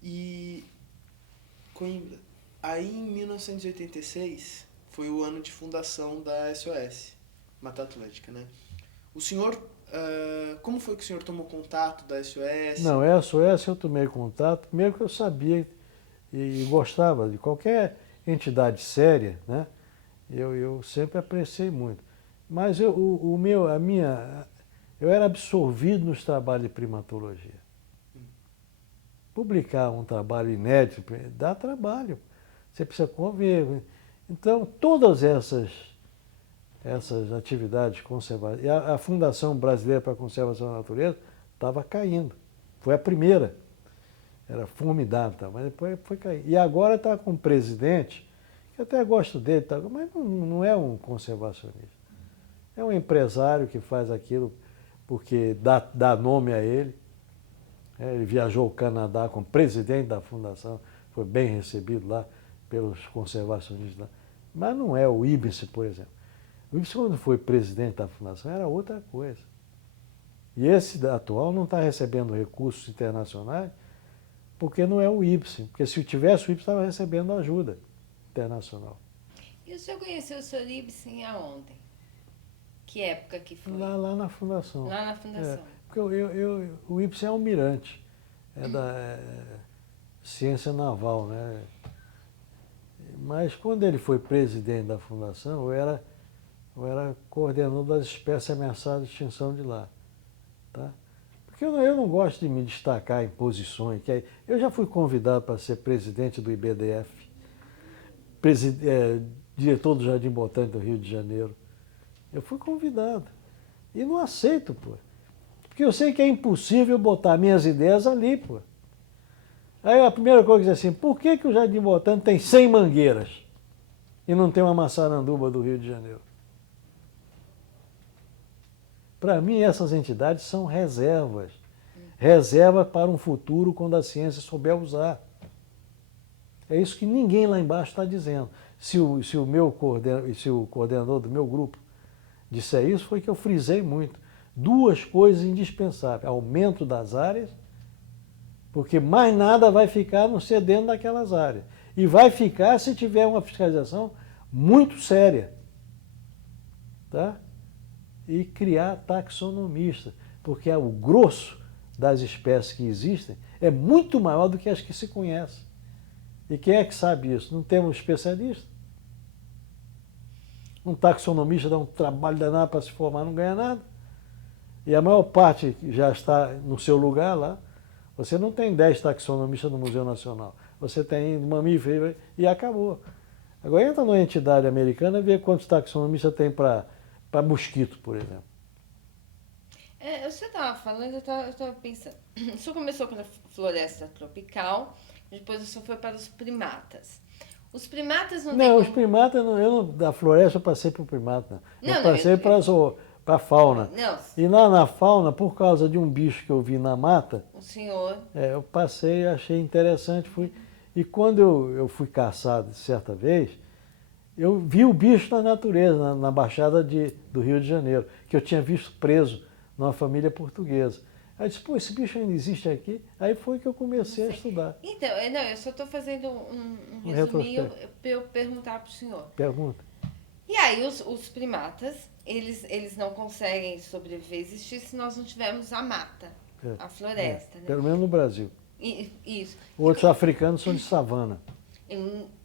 E, Coimbra, aí em 1986 foi o ano de fundação da SOS, Mata Atlântica, né? O senhor, como foi que o senhor tomou contato da SOS? Não, a SOS eu tomei contato, primeiro que eu sabia e gostava de qualquer entidade séria, né? Eu sempre apreciei muito. Mas eu era absorvido nos trabalhos de primatologia. Publicar um trabalho inédito dá trabalho. Você precisa conver. Então, todas essas atividades conservadoras. E a Fundação Brasileira para a Conservação da Natureza estava caindo. Foi a primeira. Era formidável, mas depois foi cair. E agora está com um presidente, que até gosto dele, mas não é um conservacionista. É um empresário que faz aquilo porque dá nome a ele. Ele viajou ao Canadá como presidente da fundação, foi bem recebido lá pelos conservacionistas lá. Mas não é o Ibsen, por exemplo. O Ibsen, quando foi presidente da fundação, era outra coisa. E esse atual não está recebendo recursos internacionais porque não é o Ibsen. Porque se tivesse o Ibsen, estava recebendo ajuda internacional. E o senhor conheceu o senhor Ibsen aonde? Que época que foi? Lá na fundação. Lá na fundação. Porque o Ibsen é almirante, é da ciência naval, né? Mas quando ele foi presidente da fundação, eu era coordenador das espécies ameaçadas de extinção de lá. Tá? Porque eu não gosto de me destacar em posições. Eu já fui convidado para ser presidente do IBDF, diretor do Jardim Botânico do Rio de Janeiro. Eu fui convidado. E não aceito, pô. Porque eu sei que é impossível botar minhas ideias ali, pô. Aí a primeira coisa que diz assim, por que o Jardim Botânico tem 100 mangueiras e não tem uma Massaranduba do Rio de Janeiro? Para mim, essas entidades são reservas. Reservas para um futuro quando a ciência souber usar. É isso que ninguém lá embaixo está dizendo. Se o coordenador do meu grupo disser isso, foi que eu frisei muito. Duas coisas indispensáveis. Aumento das áreas, porque mais nada vai ficar não ser dentro daquelas áreas. E vai ficar se tiver uma fiscalização muito séria. Tá? E criar taxonomistas, porque o grosso das espécies que existem é muito maior do que as que se conhecem. E quem é que sabe isso? Não temos especialista? Um taxonomista dá um trabalho danado para se formar, não ganha nada. E a maior parte já está no seu lugar lá. Você não tem 10 taxonomistas no Museu Nacional. Você tem mamífero e acabou. Agora entra numa entidade americana e vê quantos taxonomistas tem para mosquito, por exemplo. Você estava falando, eu estava pensando. O senhor começou com a floresta tropical, depois o senhor foi para os primatas. Os primatas não tem. Não, os primatas, da floresta eu passei para o primata. Eu passei para a fauna. Não. E na fauna, por causa de um bicho que eu vi na mata, O senhor. eu passei, achei interessante, fui. E quando eu fui caçado certa vez, eu vi o bicho na natureza, na Baixada do Rio de Janeiro, que eu tinha visto preso numa família portuguesa. Aí eu disse, pô, esse bicho ainda existe aqui? Aí foi que eu comecei a estudar. Então, não, eu só estou fazendo um Um resuminho retrospecto. para eu perguntar para o senhor. Pergunta. E aí, os primatas, eles não conseguem sobreviver, existir se nós não tivermos a mata, a floresta, né? Pelo menos no Brasil. Isso. Outros africanos são de savana.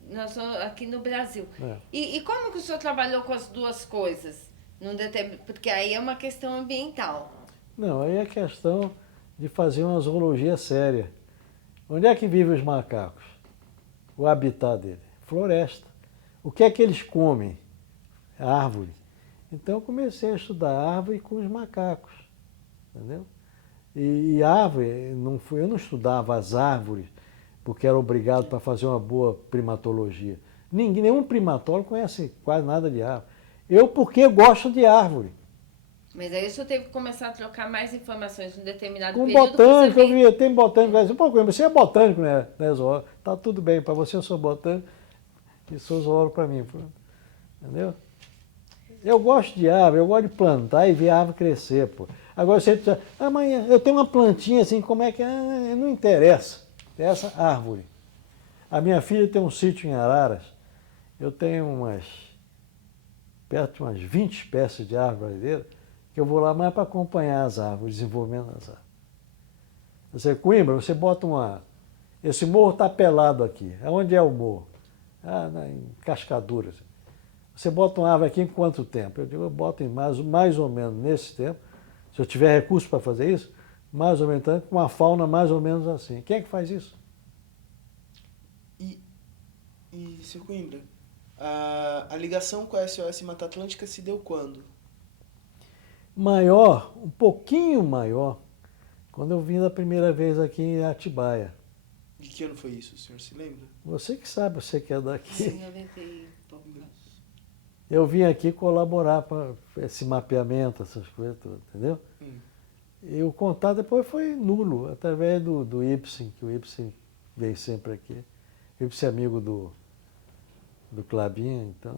Nós somos aqui no Brasil. É. E como que o senhor trabalhou com as duas coisas? Porque aí é uma questão ambiental. Não, aí é questão de fazer uma zoologia séria. Onde é que vivem os macacos? O habitat dele? Floresta. O que é que eles comem? Árvore. Então eu comecei a estudar árvore com os macacos, entendeu? E árvore, eu não estudava as árvores porque era obrigado para fazer uma boa primatologia. Nenhum primatólogo conhece quase nada de árvore. Eu porque gosto de árvore. Mas aí o senhor teve que começar a trocar mais informações em um determinado Com período. botânico, eu vi, tem botânico, mas pô, você é botânico, né, zoólogo? Tá tudo bem, para você eu sou botânico e sou zoólogo para mim, entendeu? Eu gosto de árvore, eu gosto de plantar e ver a árvore crescer, pô. Agora você diz, amanhã eu tenho uma plantinha assim, como é que é? Não interessa, é essa árvore. A minha filha tem um sítio em Araras, eu tenho perto de umas 20 espécies de árvore brasileira, que eu vou lá mais para acompanhar as árvores, desenvolvendo as árvores. Você, Coimbra, você bota esse morro está pelado aqui. Onde é o morro? Em Cascaduras. Você bota uma árvore aqui em quanto tempo? Eu digo, eu boto em mais ou menos nesse tempo. Se eu tiver recurso para fazer isso, mais ou menos, com uma fauna mais ou menos assim. Quem é que faz isso? E seu Coimbra, a ligação com a SOS Mata Atlântica se deu quando? Maior, um pouquinho maior, quando eu vim da primeira vez aqui em Atibaia. De que ano foi isso, o senhor se lembra? Você que sabe, você que é daqui. Em 90 e pouco. Eu vim aqui colaborar para esse mapeamento, essas coisas todas, entendeu? E o contato depois foi nulo, através do Ibsen, que o Ibsen veio sempre aqui. O Ibsen é amigo do Clabinha, então...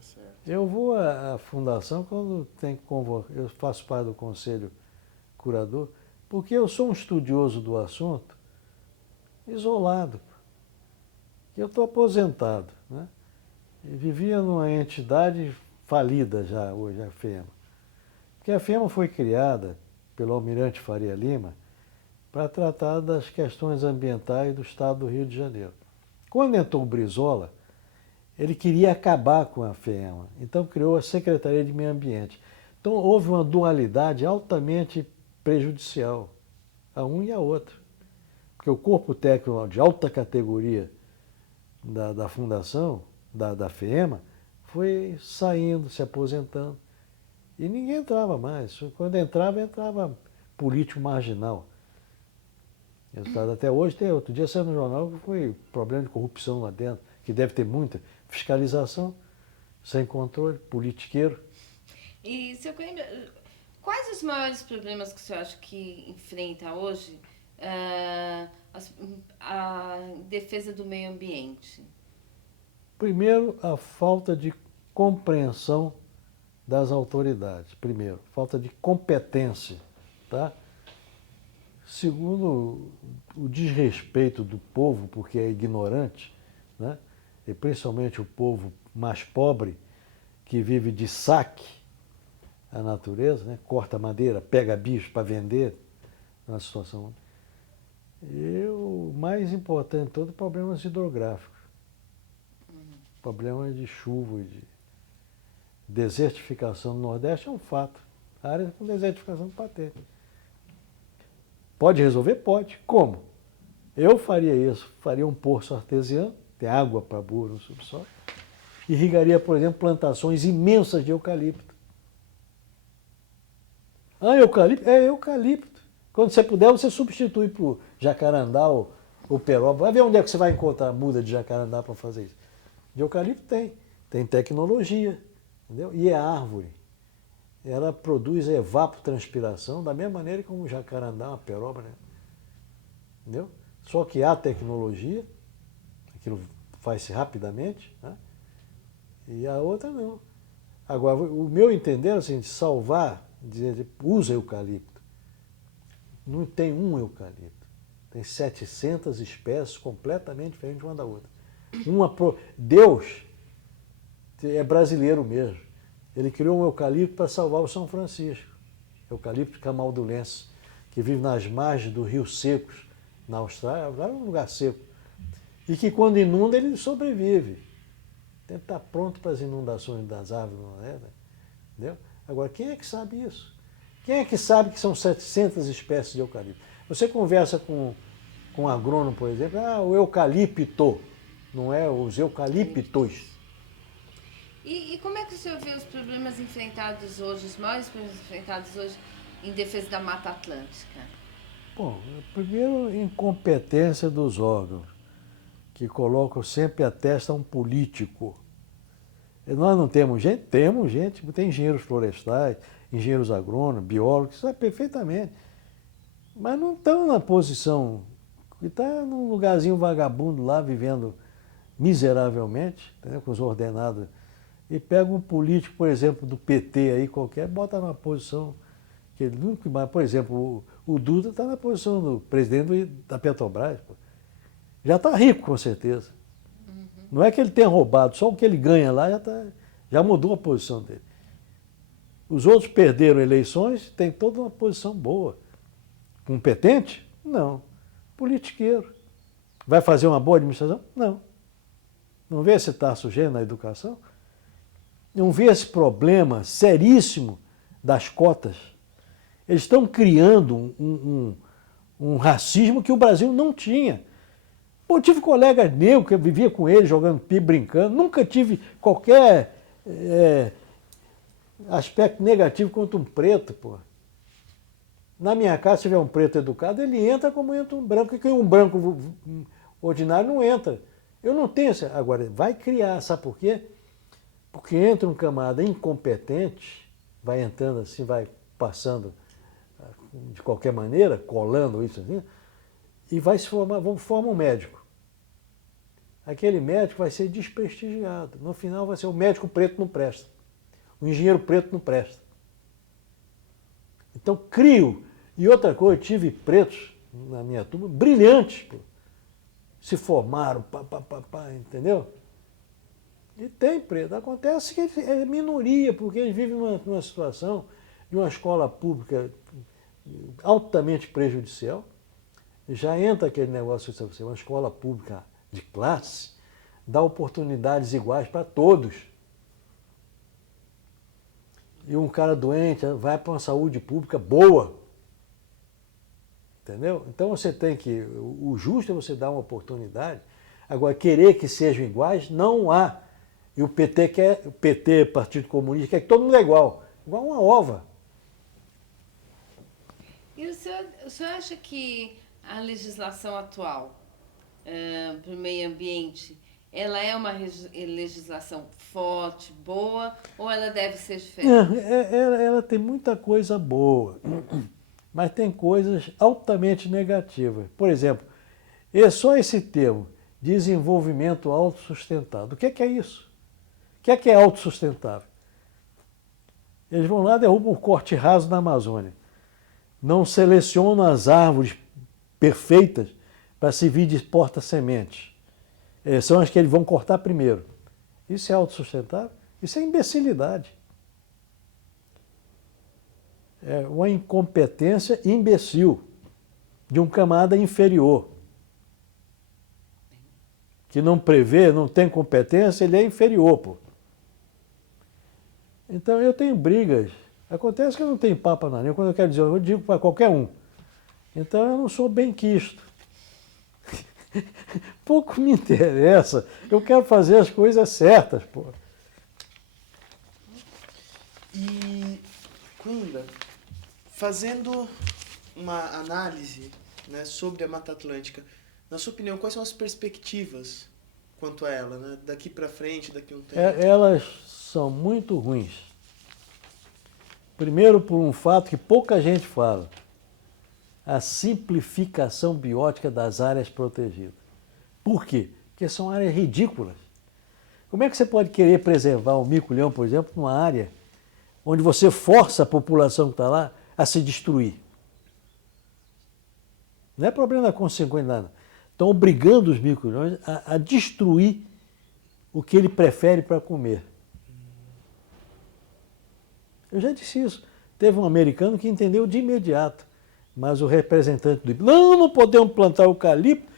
Certo. Eu vou à fundação quando tem que convocar, eu faço parte do conselho curador, porque eu sou um estudioso do assunto, isolado. Eu estou aposentado, né? E vivia numa entidade falida já hoje, a FEMA. Porque a FEMA foi criada pelo almirante Faria Lima para tratar das questões ambientais do estado do Rio de Janeiro. Quando entrou o Brizola, ele queria acabar com a FEMA, então criou a Secretaria de Meio Ambiente. Então houve uma dualidade altamente prejudicial, a um e a outro. Porque o corpo técnico de alta categoria da fundação, da FEMA, foi saindo, se aposentando. E ninguém entrava mais. Quando entrava político marginal. Resultado, até hoje, outro dia saiu no jornal que foi problema de corrupção lá dentro, que deve ter muita fiscalização, sem controle, politiqueiro. E, seu Coimbra, quais os maiores problemas que o senhor acha que enfrenta hoje a defesa do meio ambiente? Primeiro, a falta de compreensão das autoridades. Primeiro, falta de competência, tá? Segundo, o desrespeito do povo, porque é ignorante, né? E principalmente o povo mais pobre, que vive de saque à natureza, né? Corta madeira, pega bicho para vender, numa situação. E o mais importante de todo, problemas hidrográficos. Problemas de chuva e de desertificação no Nordeste é um fato. A área com desertificação patente. Pode resolver? Pode. Como? Eu faria isso. Faria um poço artesiano, tem água para burro no subsolo, irrigaria, por exemplo, plantações imensas de eucalipto. Eucalipto? É eucalipto. Quando você puder, você substitui por jacarandá ou peroba. Vai ver onde é que você vai encontrar muda de jacarandá para fazer isso. De eucalipto tem tecnologia, entendeu? E é árvore. Ela produz evapotranspiração da mesma maneira como o jacarandá, uma peroba, né? Entendeu? Só que há tecnologia, aquilo faz-se rapidamente, né? E a outra não. Agora, o meu entender é assim, de salvar, dizer, usa eucalipto. Não tem um eucalipto. Tem 700 espécies completamente diferentes uma da outra. Deus é brasileiro mesmo. Ele criou um eucalipto para salvar o São Francisco. Eucalipto camaldulense, que vive nas margens do Rio Secos, na Austrália, é um lugar seco. E que quando inunda ele sobrevive. Tem que estar pronto para as inundações das árvores, não é? Entendeu? Agora, quem é que sabe isso? Quem é que sabe que são 700 espécies de eucalipto? Você conversa com um agrônomo, por exemplo, o eucalipto, não é os eucaliptos. E como é que o senhor vê os problemas enfrentados hoje, os maiores problemas enfrentados hoje em defesa da Mata Atlântica? Bom, primeiro, incompetência dos órgãos, que colocam sempre a testa a um político. Nós não temos gente? Temos gente, tem engenheiros florestais, engenheiros agrônomos, biólogos, que sabem perfeitamente. Mas não estão na posição, está num lugarzinho vagabundo lá, vivendo miseravelmente, entendeu? Com os ordenados. E pega um político, por exemplo, do PT aí qualquer, bota numa posição que ele nunca mais. Por exemplo, o Duda está na posição do presidente da Petrobras. Pô. Já está rico, com certeza. Não é que ele tenha roubado, só o que ele ganha lá já mudou a posição dele. Os outros perderam eleições, tem toda uma posição boa. Competente? Não. Politiqueiro. Vai fazer uma boa administração? Não. Não vê se está sujeito na educação? Não vê esse problema seríssimo das cotas? Eles estão criando um racismo que o Brasil não tinha. Pô, eu tive colegas negros que eu vivia com eles, jogando pipa, brincando. Nunca tive qualquer aspecto negativo contra um preto, pô. Na minha casa, se tiver um preto educado, ele entra como entra um branco. E um branco ordinário não entra. Eu não tenho essa. Agora, vai criar, sabe por quê? Porque entra um camarada incompetente, vai entrando assim, vai passando de qualquer maneira, colando isso assim, e vai se formar, forma um médico. Aquele médico vai ser desprestigiado. No final vai ser o médico preto não presta. O engenheiro preto não presta. Então crio. E outra coisa, eu tive pretos na minha turma, brilhantes, pô. Se formaram, entendeu? E tem preto. Acontece que é minoria, porque eles vivem numa situação de uma escola pública altamente prejudicial. Já entra aquele negócio de ser uma escola pública de classe, dá oportunidades iguais para todos. E um cara doente vai para uma saúde pública boa. Entendeu? Então você tem que. O justo é você dar uma oportunidade. Agora, querer que sejam iguais, não há. E o PT quer, o PT, Partido Comunista, quer que todo mundo é igual. Igual uma ova. E o senhor acha que a legislação atual para o meio ambiente, ela é uma legislação forte, boa, ou ela deve ser diferente? Ela tem muita coisa boa, mas tem coisas altamente negativas. Por exemplo, só esse termo, desenvolvimento autossustentável. O que é isso? O que é autossustentável? Eles vão lá e derrubam o corte raso na Amazônia. Não selecionam as árvores perfeitas para servir de porta-sementes. São as que eles vão cortar primeiro. Isso é autossustentável? Isso é imbecilidade. É uma incompetência imbecil de um camada inferior. Que não prevê, não tem competência, ele é inferior, pô. Então eu tenho brigas. Acontece que eu não tenho papa na língua. Quando eu quero dizer, eu digo para qualquer um. Então eu não sou benquisto. Pouco me interessa. Eu quero fazer as coisas certas, pô. E, Coimbra, fazendo uma análise, né, sobre a Mata Atlântica, na sua opinião, quais são as perspectivas quanto a ela, né? Daqui para frente, daqui a um tempo? Elas são muito ruins. Primeiro, por um fato que pouca gente fala. a simplificação biótica das áreas protegidas. Por quê? Porque são áreas ridículas. Como é que você pode querer preservar o mico-leão, por exemplo, numa área onde você força a população que está lá a se destruir? Não é problema da consanguinidade, não. Estão obrigando os mico-leões a destruir o que ele prefere para comer. Eu já disse isso. Teve um americano que entendeu de imediato, mas o representante do não podemos plantar eucalipto,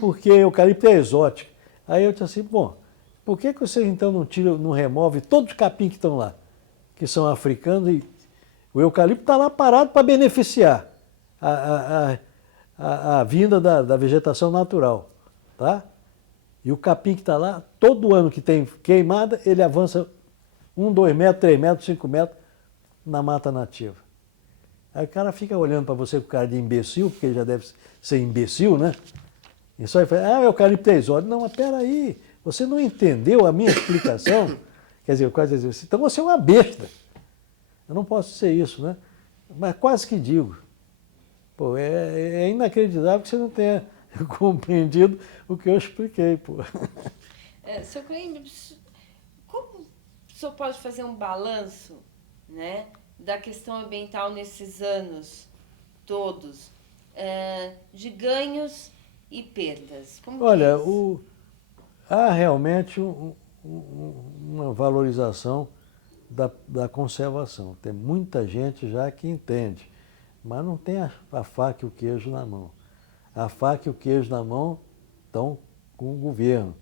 porque eucalipto é exótico. Aí eu disse assim, bom, por que vocês então não removem todos os capim que estão lá, que são africanos, e o eucalipto está lá parado para beneficiar a vinda da vegetação natural, tá? E o capim que está lá, todo ano que tem queimada, ele avança 1, 2 metros, 3 metros, 5 metros na mata nativa. Aí o cara fica olhando para você com cara de imbecil, porque ele já deve ser imbecil, né? E só ele fala, eucalipto é exótico. Não, mas peraí, você não entendeu a minha explicação? Quer dizer, eu quase dizer assim, então você é uma besta. Eu não posso ser isso, né? Mas quase que digo. Pô, é inacreditável que você não tenha compreendido o que eu expliquei, pô. Seu Cleide, como o senhor pode fazer um balanço, né, da questão ambiental nesses anos todos, de ganhos e perdas? Como Olha, é isso? há realmente uma valorização da conservação. Tem muita gente já que entende, mas não tem a faca e o queijo na mão. A faca e o queijo na mão estão com o governo.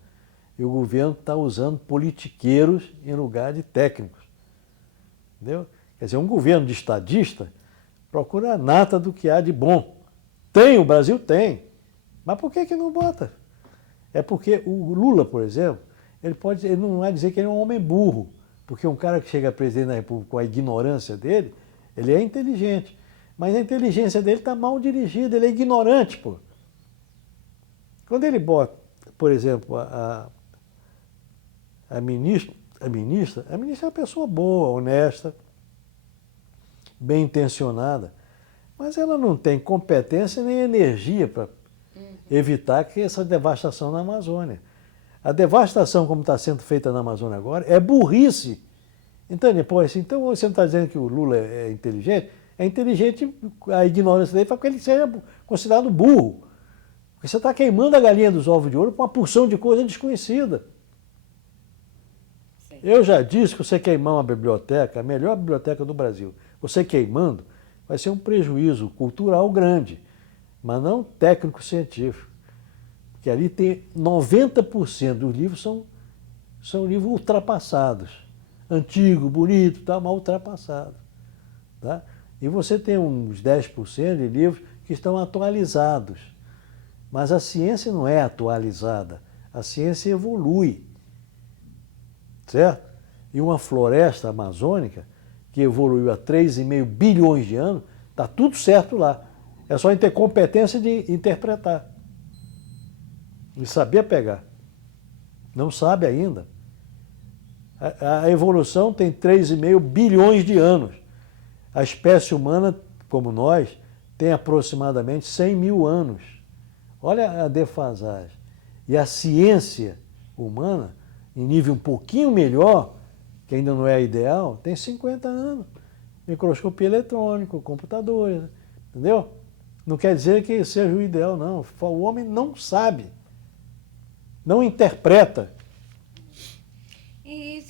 E o governo está usando politiqueiros em lugar de técnicos. Entendeu? Quer dizer, um governo de estadista procura a nata do que há de bom. Tem, o Brasil tem. Mas por que não bota? É porque o Lula, por exemplo, ele não vai dizer que ele é um homem burro, porque um cara que chega a presidente da República com a ignorância dele, ele é inteligente. Mas a inteligência dele está mal dirigida, ele é ignorante, pô. Quando ele bota, por exemplo, a ministra é uma pessoa boa, honesta, bem intencionada, mas ela não tem competência nem energia para evitar que essa devastação na Amazônia. A devastação como está sendo feita na Amazônia agora é burrice. Entende? Pô, assim, então você não está dizendo que o Lula é inteligente? É inteligente, a ignorância dele faz com que ele seja considerado burro. Porque você está queimando a galinha dos ovos de ouro com uma porção de coisa desconhecida. Sim. Eu já disse que você queimar uma biblioteca, a melhor biblioteca do Brasil, você queimando, vai ser um prejuízo cultural grande, mas não técnico-científico. Porque ali tem 90% dos livros são livros ultrapassados. Antigo, bonito, tá, mas ultrapassado. Tá? E você tem uns 10% de livros que estão atualizados. Mas a ciência não é atualizada. A ciência evolui. Certo? E uma floresta amazônica, que evoluiu há 3,5 bilhões de anos, está tudo certo lá. É só ter competência de interpretar. E saber pegar. Não sabe ainda. A evolução tem 3,5 bilhões de anos. A espécie humana, como nós, tem aproximadamente 100 mil anos. Olha a defasagem. E a ciência humana, em nível um pouquinho melhor, que ainda não é ideal, tem 50 anos. Microscopia eletrônica, computadores, entendeu? Não quer dizer que seja o ideal, não. O homem não sabe, não interpreta.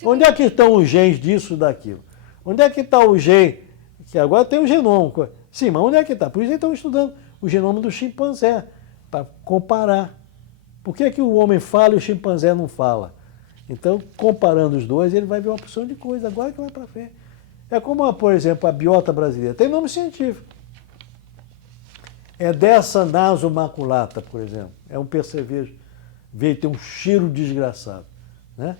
Onde é que estão os genes disso e daquilo? Onde é que está o gene? Que agora tem o genoma. Sim, mas onde é que está? Por isso eles estão estudando o genoma do chimpanzé, para comparar. Por que o homem fala e o chimpanzé não fala? Então, comparando os dois, ele vai ver uma opção de coisa, agora que vai para frente. É como, por exemplo, a biota brasileira. Tem nome científico. É dessa naso maculata, por exemplo. É um percevejo. Veio ter um cheiro desgraçado. Né?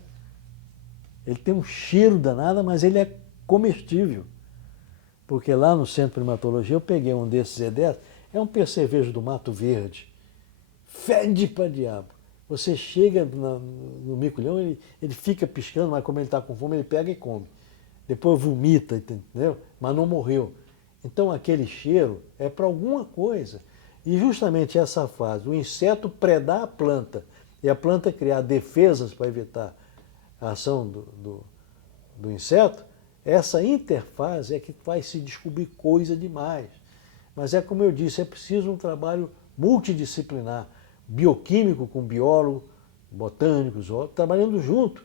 Ele tem um cheiro danado, mas ele é comestível. Porque lá no Centro de Primatologia eu peguei um desses E10, é um percevejo do Mato Verde. Fede para diabo. Você chega no mico-leão, ele fica piscando, mas como ele está com fome, ele pega e come. Depois vomita, entendeu? Mas não morreu. Então aquele cheiro é para alguma coisa. E justamente essa fase, o inseto predar a planta e a planta criar defesas para evitar a ação do inseto, essa interfase é que vai se descobrir coisa demais. Mas é como eu disse, é preciso um trabalho multidisciplinar, bioquímico com biólogo, botânico, zoólogo, trabalhando junto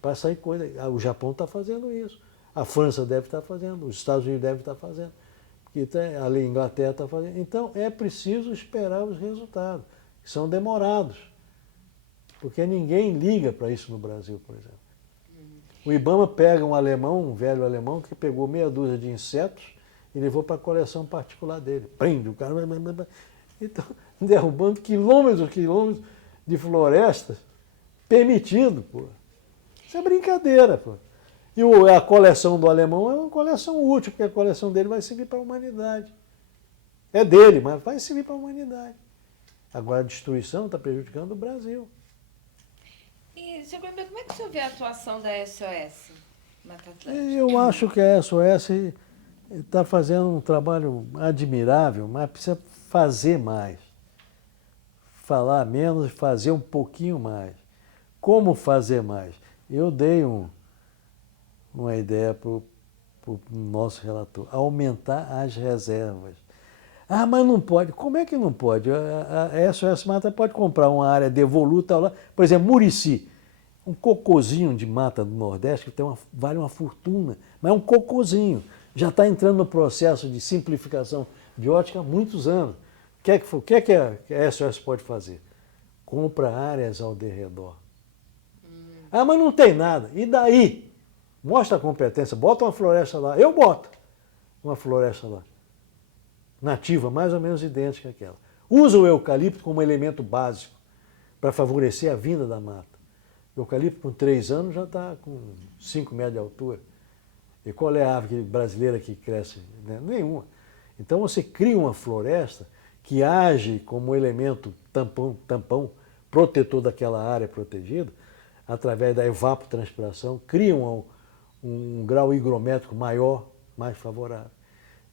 para sair coisa. O Japão está fazendo isso, a França deve estar fazendo, os Estados Unidos devem estar fazendo, a Inglaterra está fazendo. Então é preciso esperar os resultados, que são demorados, porque ninguém liga para isso no Brasil, por exemplo. O Ibama pega um alemão, um velho alemão, que pegou meia dúzia de insetos e levou para a coleção particular dele. Prende o cara. Então, derrubando quilômetros e quilômetros de florestas permitido, pô. Isso é brincadeira, pô. E a coleção do alemão é uma coleção útil, porque a coleção dele vai servir para a humanidade. É dele, mas vai servir para a humanidade. Agora a destruição está prejudicando o Brasil. E, Sr. Guilherme, como é que o senhor vê a atuação da SOS Mata Atlântica? Eu acho que a SOS está fazendo um trabalho admirável, mas precisa fazer mais. Falar menos e fazer um pouquinho mais. Como fazer mais? Eu dei uma ideia para o nosso relator, aumentar as reservas. Ah, mas não pode. Como é que não pode? A SOS Mata pode comprar uma área devoluta lá. Por exemplo, Murici, um cocôzinho de mata do Nordeste que vale uma fortuna, mas é um cocôzinho. Já está entrando no processo de simplificação biótica há muitos anos. O que é que a SOS pode fazer? Compra áreas ao derredor. Ah, mas não tem nada. E daí? Mostra a competência. Bota uma floresta lá. Eu boto uma floresta lá. Nativa, mais ou menos idêntica àquela. Usa o eucalipto como elemento básico para favorecer a vinda da mata. O eucalipto com 3 anos já está com 5 metros de altura. E qual é a árvore brasileira que cresce? Nenhuma. Então você cria uma floresta que age como elemento tampão protetor daquela área protegida, através da evapotranspiração, cria um grau higrométrico maior, mais favorável.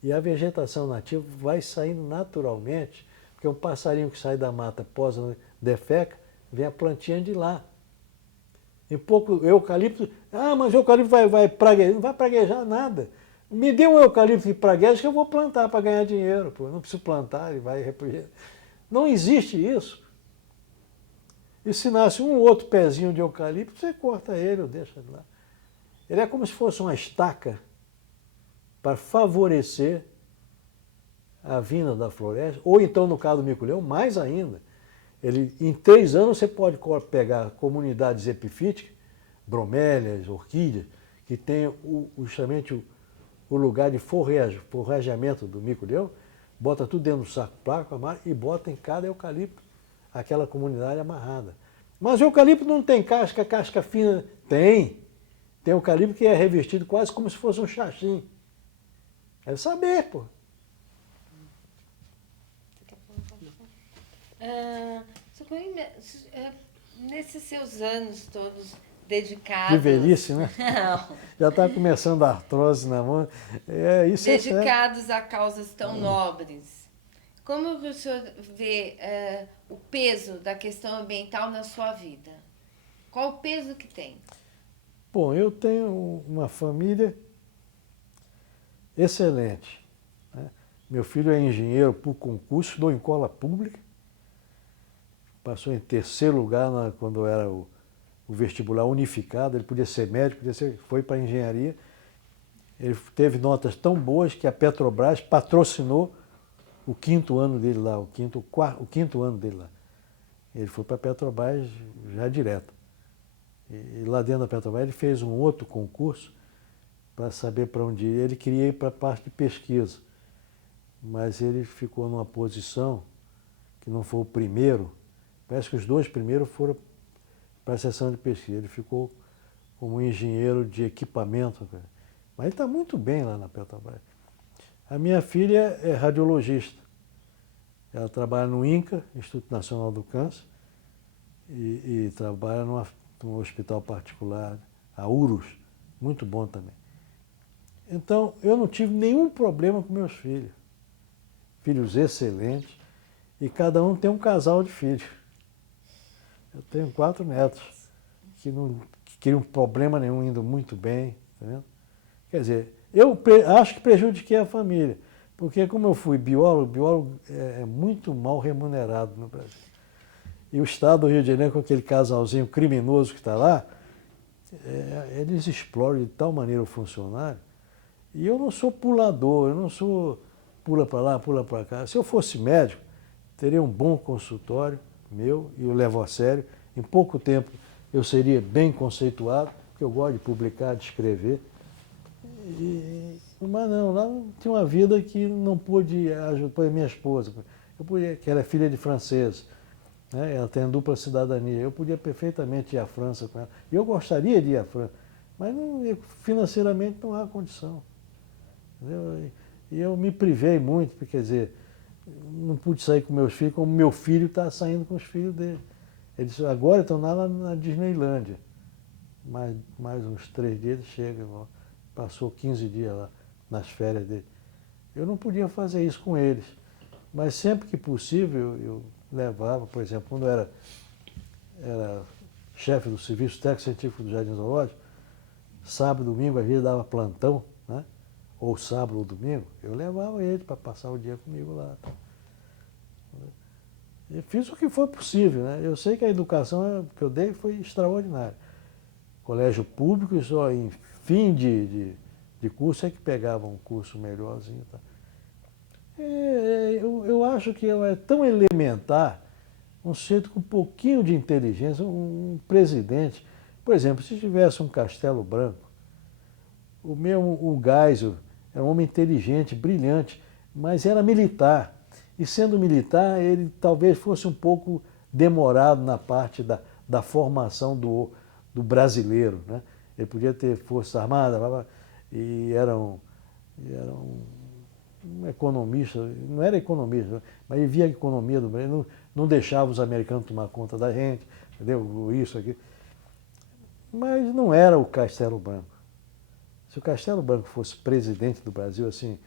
E a vegetação nativa vai saindo naturalmente, porque um passarinho que sai da mata, posa, defeca, vem a plantinha de lá. E pouco eucalipto, mas o eucalipto vai praguejar. Não vai praguejar nada. Me dê um eucalipto que pragueja que eu vou plantar para ganhar dinheiro. Pô. Não preciso plantar, ele vai reproduzir. Não existe isso. E se nasce um ou outro pezinho de eucalipto, você corta ele ou deixa ele lá. Ele é como se fosse uma estaca para favorecer a vinda da floresta, ou então, no caso do mico-leão, mais ainda. Em 3 anos você pode pegar comunidades epifíticas, bromélias, orquídeas, que tem justamente o lugar de forrajamento do mico-leão, bota tudo dentro do saco plástico, amarra e bota em cada eucalipto aquela comunidade amarrada. Mas o eucalipto não tem casca fina. Tem. Tem eucalipto que é revestido quase como se fosse um xaxim. É saber, pô. Nesses seus anos todos dedicados... De velhice, né? Não. Já está começando a artrose na mão. Isso dedicados a causas tão nobres. Como o senhor vê o peso da questão ambiental na sua vida? Qual o peso que tem? Bom, eu tenho uma família excelente. Né? Meu filho é engenheiro por concurso, estudou em escola pública, passou em 3º lugar quando era o vestibular unificado, ele podia ser médico, foi para a engenharia. Ele teve notas tão boas que a Petrobras patrocinou o 5º ano dele lá, o quinto ano dele lá. Ele foi para a Petrobras já direto. E lá dentro da Petrobras ele fez um outro concurso para saber para onde ir. Ele queria ir para a parte de pesquisa, mas ele ficou numa posição que não foi o primeiro. Parece que os 2 primeiros foram para a seção de pesquisa. Ele ficou como engenheiro de equipamento. Mas ele está muito bem lá na Petrobras. A minha filha é radiologista. Ela trabalha no INCA, Instituto Nacional do Câncer, e trabalha num hospital particular, a URUS, muito bom também. Então, eu não tive nenhum problema com meus filhos. Filhos excelentes, e cada um tem um casal de filhos. Eu tenho 4 netos que não queriam problema nenhum, indo muito bem. Tá vendo? Quer dizer, acho que prejudiquei a família, porque como eu fui biólogo é muito mal remunerado no Brasil. E o Estado do Rio de Janeiro, com aquele casalzinho criminoso que está lá, eles exploram de tal maneira o funcionário. E eu não sou pulador, eu não sou pula para lá, pula para cá. Se eu fosse médico, teria um bom consultório meu, e eu levo a sério. Em pouco tempo eu seria bem conceituado, porque eu gosto de publicar, de escrever. Mas não, lá tinha uma vida que não pude ajudar. Minha esposa, que ela é filha de francês, né? Ela tem dupla cidadania. Eu podia perfeitamente ir à França com ela. E eu gostaria de ir à França, mas financeiramente não há condição. Entendeu? E eu me privei muito, porque, quer dizer, não pude sair com meus filhos, como meu filho está saindo com os filhos dele. Eles agora estão lá na Disneylândia. Mais uns 3 dias eles chegam. Passou 15 dias lá nas férias dele. Eu não podia fazer isso com eles, mas sempre que possível eu levava, por exemplo, quando eu era chefe do Serviço Técnico Científico do Jardim Zoológico, sábado e domingo às vezes dava plantão, né? Ou sábado ou domingo, eu levava ele para passar o dia comigo lá. E fiz o que foi possível, né? Eu sei que a educação que eu dei foi extraordinária. Colégio público, e só em fim de curso é que pegava um curso melhorzinho. Tá? Eu acho que é tão elementar um sujeito com um pouquinho de inteligência, um presidente. Por exemplo, se tivesse um Castelo Branco, o Geisel era um homem inteligente, brilhante, mas era militar. E sendo militar, ele talvez fosse um pouco demorado na parte da formação do brasileiro, né? Ele podia ter força armada, e era um economista, não era economista, mas ele via a economia do Brasil, não deixava os americanos tomar conta da gente, entendeu? Isso aqui. Mas não era o Castelo Branco. Se o Castelo Branco fosse presidente do Brasil, assim,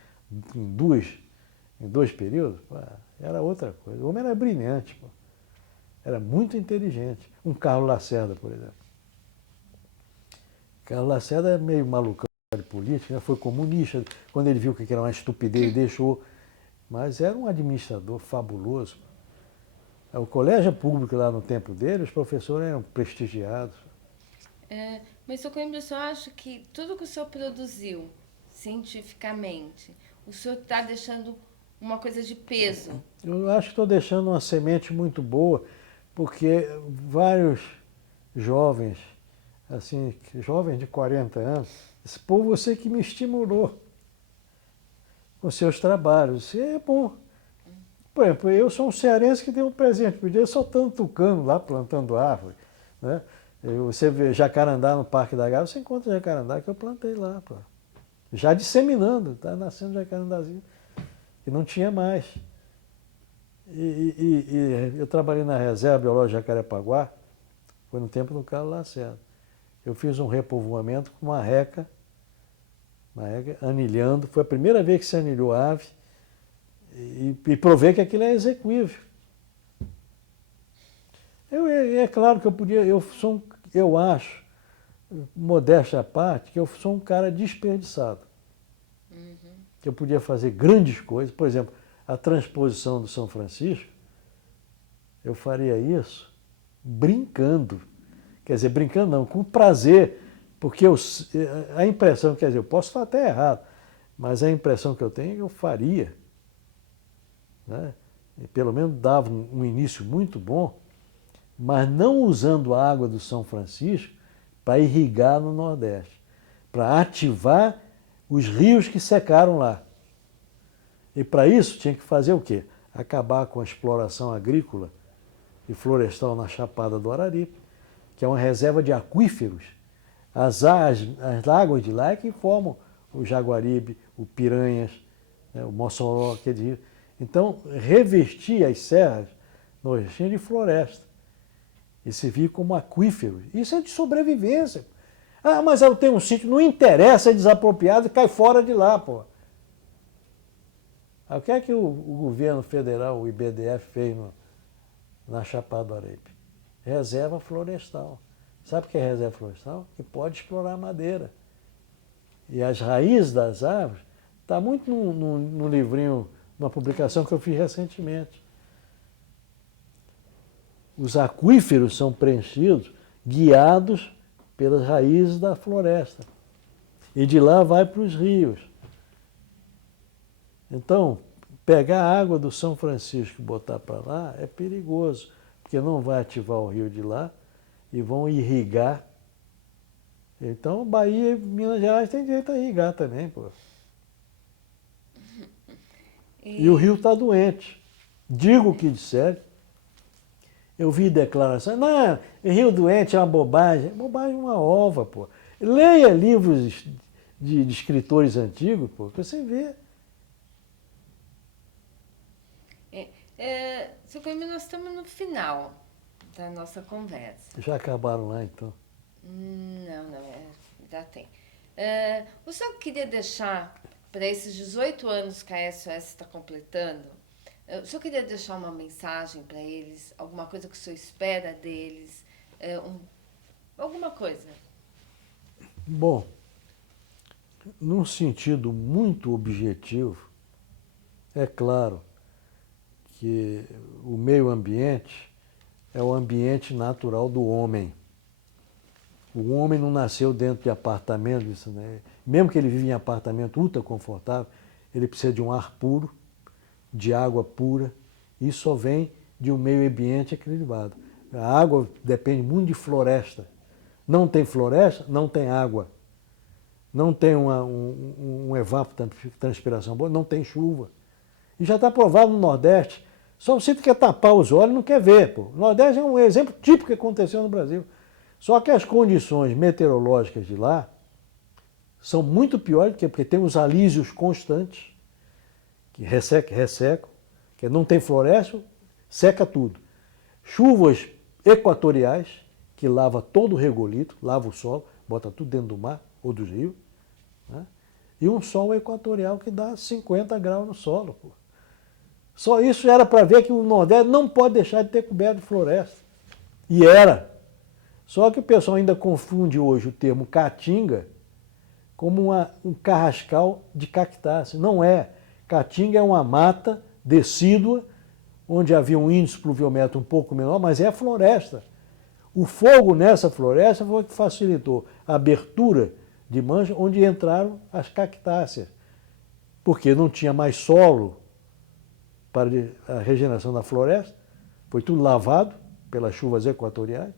em dois períodos, era outra coisa. O homem era brilhante, pô. Era muito inteligente. Um Carlos Lacerda, por exemplo. Carlos Lacerda é meio malucão de política, né? Foi comunista. Quando ele viu que era uma estupidez, deixou. Mas era um administrador fabuloso. O colégio público lá no tempo dele, os professores eram prestigiados. Mas, Sr. Coimbra, o senhor acha que tudo que o senhor produziu cientificamente, o senhor está deixando uma coisa de peso? Eu acho que estou deixando uma semente muito boa, porque vários jovens, assim, jovens de 40 anos, disse, pô, você que me estimulou com seus trabalhos. Isso é bom. Por exemplo, eu sou um cearense que deu um presente, podia soltando tucano lá, plantando árvore, né? Você vê jacarandá no Parque da Gávea, você encontra jacarandá que eu plantei lá, pô. Já disseminando, está nascendo jacarandazinho, que não tinha mais. E eu trabalhei na Reserva Biológica Jacarepaguá, foi no tempo do Carlos Lacerda. Eu fiz um repovoamento com uma reca anilhando, foi a primeira vez que se anilhou a ave, e provei que aquilo é execuível. É claro que eu acho, modéstia à parte, que eu sou um cara desperdiçado. Que eu podia fazer grandes coisas, por exemplo, a transposição do São Francisco, eu faria isso brincando. Quer dizer, brincando não, com prazer, porque a impressão, quer dizer, eu posso estar até errado, mas a impressão que eu tenho é que eu faria. Né? E pelo menos dava um início muito bom, mas não usando a água do São Francisco para irrigar no Nordeste, para ativar os rios que secaram lá. E para isso tinha que fazer o quê? Acabar com a exploração agrícola e florestal na Chapada do Araripe, que é uma reserva de aquíferos. As águas de lá é que formam o Jaguaribe, o Piranhas, né, o Mossoró, aquele rio. Então, revestir as serras nordestinas de floresta e servir como aquíferos. Isso é de sobrevivência. Ah, mas eu tenho um sítio, não interessa, é desapropriado e cai fora de lá, pô. O que é que o governo federal, o IBDF, fez na Chapada do Araripe? Reserva florestal. Sabe o que é reserva florestal? Que pode explorar madeira. E as raízes das árvores, está muito no livrinho, numa publicação que eu fiz recentemente. Os aquíferos são preenchidos, guiados pelas raízes da floresta. E de lá vai para os rios. Então, pegar a água do São Francisco e botar para lá é perigoso, porque não vai ativar o rio de lá e vão irrigar. Então, Bahia e Minas Gerais têm direito a irrigar também, pô. E o rio está doente. Digo o que disseram. Eu vi declarações, não, rio doente é uma bobagem. Bobagem é uma ova, pô. Leia livros de escritores antigos, pô, que você vê. Seu Coimbra, nós estamos no final da nossa conversa. Já acabaram lá, então. Não, ainda tem. O senhor queria deixar, para esses 18 anos que a SOS está completando, o senhor queria deixar uma mensagem para eles, alguma coisa que o senhor espera deles, alguma coisa? Bom, num sentido muito objetivo, é claro que o meio ambiente é o ambiente natural do homem. O homem não nasceu dentro de apartamento, isso, né? Mesmo que ele vive em apartamento ultra confortável, ele precisa de um ar puro, de água pura, e isso só vem de um meio ambiente equilibrado. A água depende muito de floresta. Não tem floresta, não tem água. Não tem um evapotranspiração boa, não tem chuva. E já está provado no Nordeste. Só você quer tapar os olhos e não quer ver. Pô. O Nordeste é um exemplo típico que aconteceu no Brasil. Só que as condições meteorológicas de lá são muito piores, porque tem os alísios constantes, que ressecam, que não tem floresta, seca tudo. Chuvas equatoriais, que lava todo o regolito, lava o solo, bota tudo dentro do mar ou dos rios, né? E um sol equatorial que dá 50 graus no solo. Pô. Só isso já era para ver que o Nordeste não pode deixar de ter coberto de floresta. E era. Só que o pessoal ainda confunde hoje o termo caatinga como um carrascal de cactácea. Não é. Caatinga é uma mata decídua, onde havia um índice pluviométrico um pouco menor, mas é a floresta. O fogo nessa floresta foi o que facilitou a abertura de mancha, onde entraram as cactáceas, porque não tinha mais solo para a regeneração da floresta, foi tudo lavado pelas chuvas equatoriais.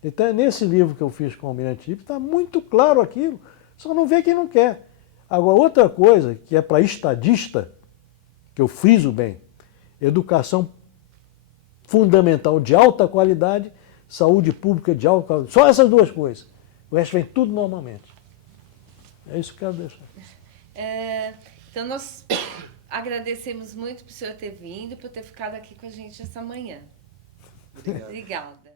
Então, nesse livro que eu fiz com o Almirante Ilha, está muito claro aquilo, só não vê quem não quer. Agora, outra coisa, que é para estadista, que eu friso bem, educação fundamental de alta qualidade, saúde pública de alta qualidade, só essas duas coisas. O resto vem tudo normalmente. É isso que eu quero deixar. Então, nós agradecemos muito por o senhor ter vindo, por ter ficado aqui com a gente essa manhã. Obrigado. Obrigada.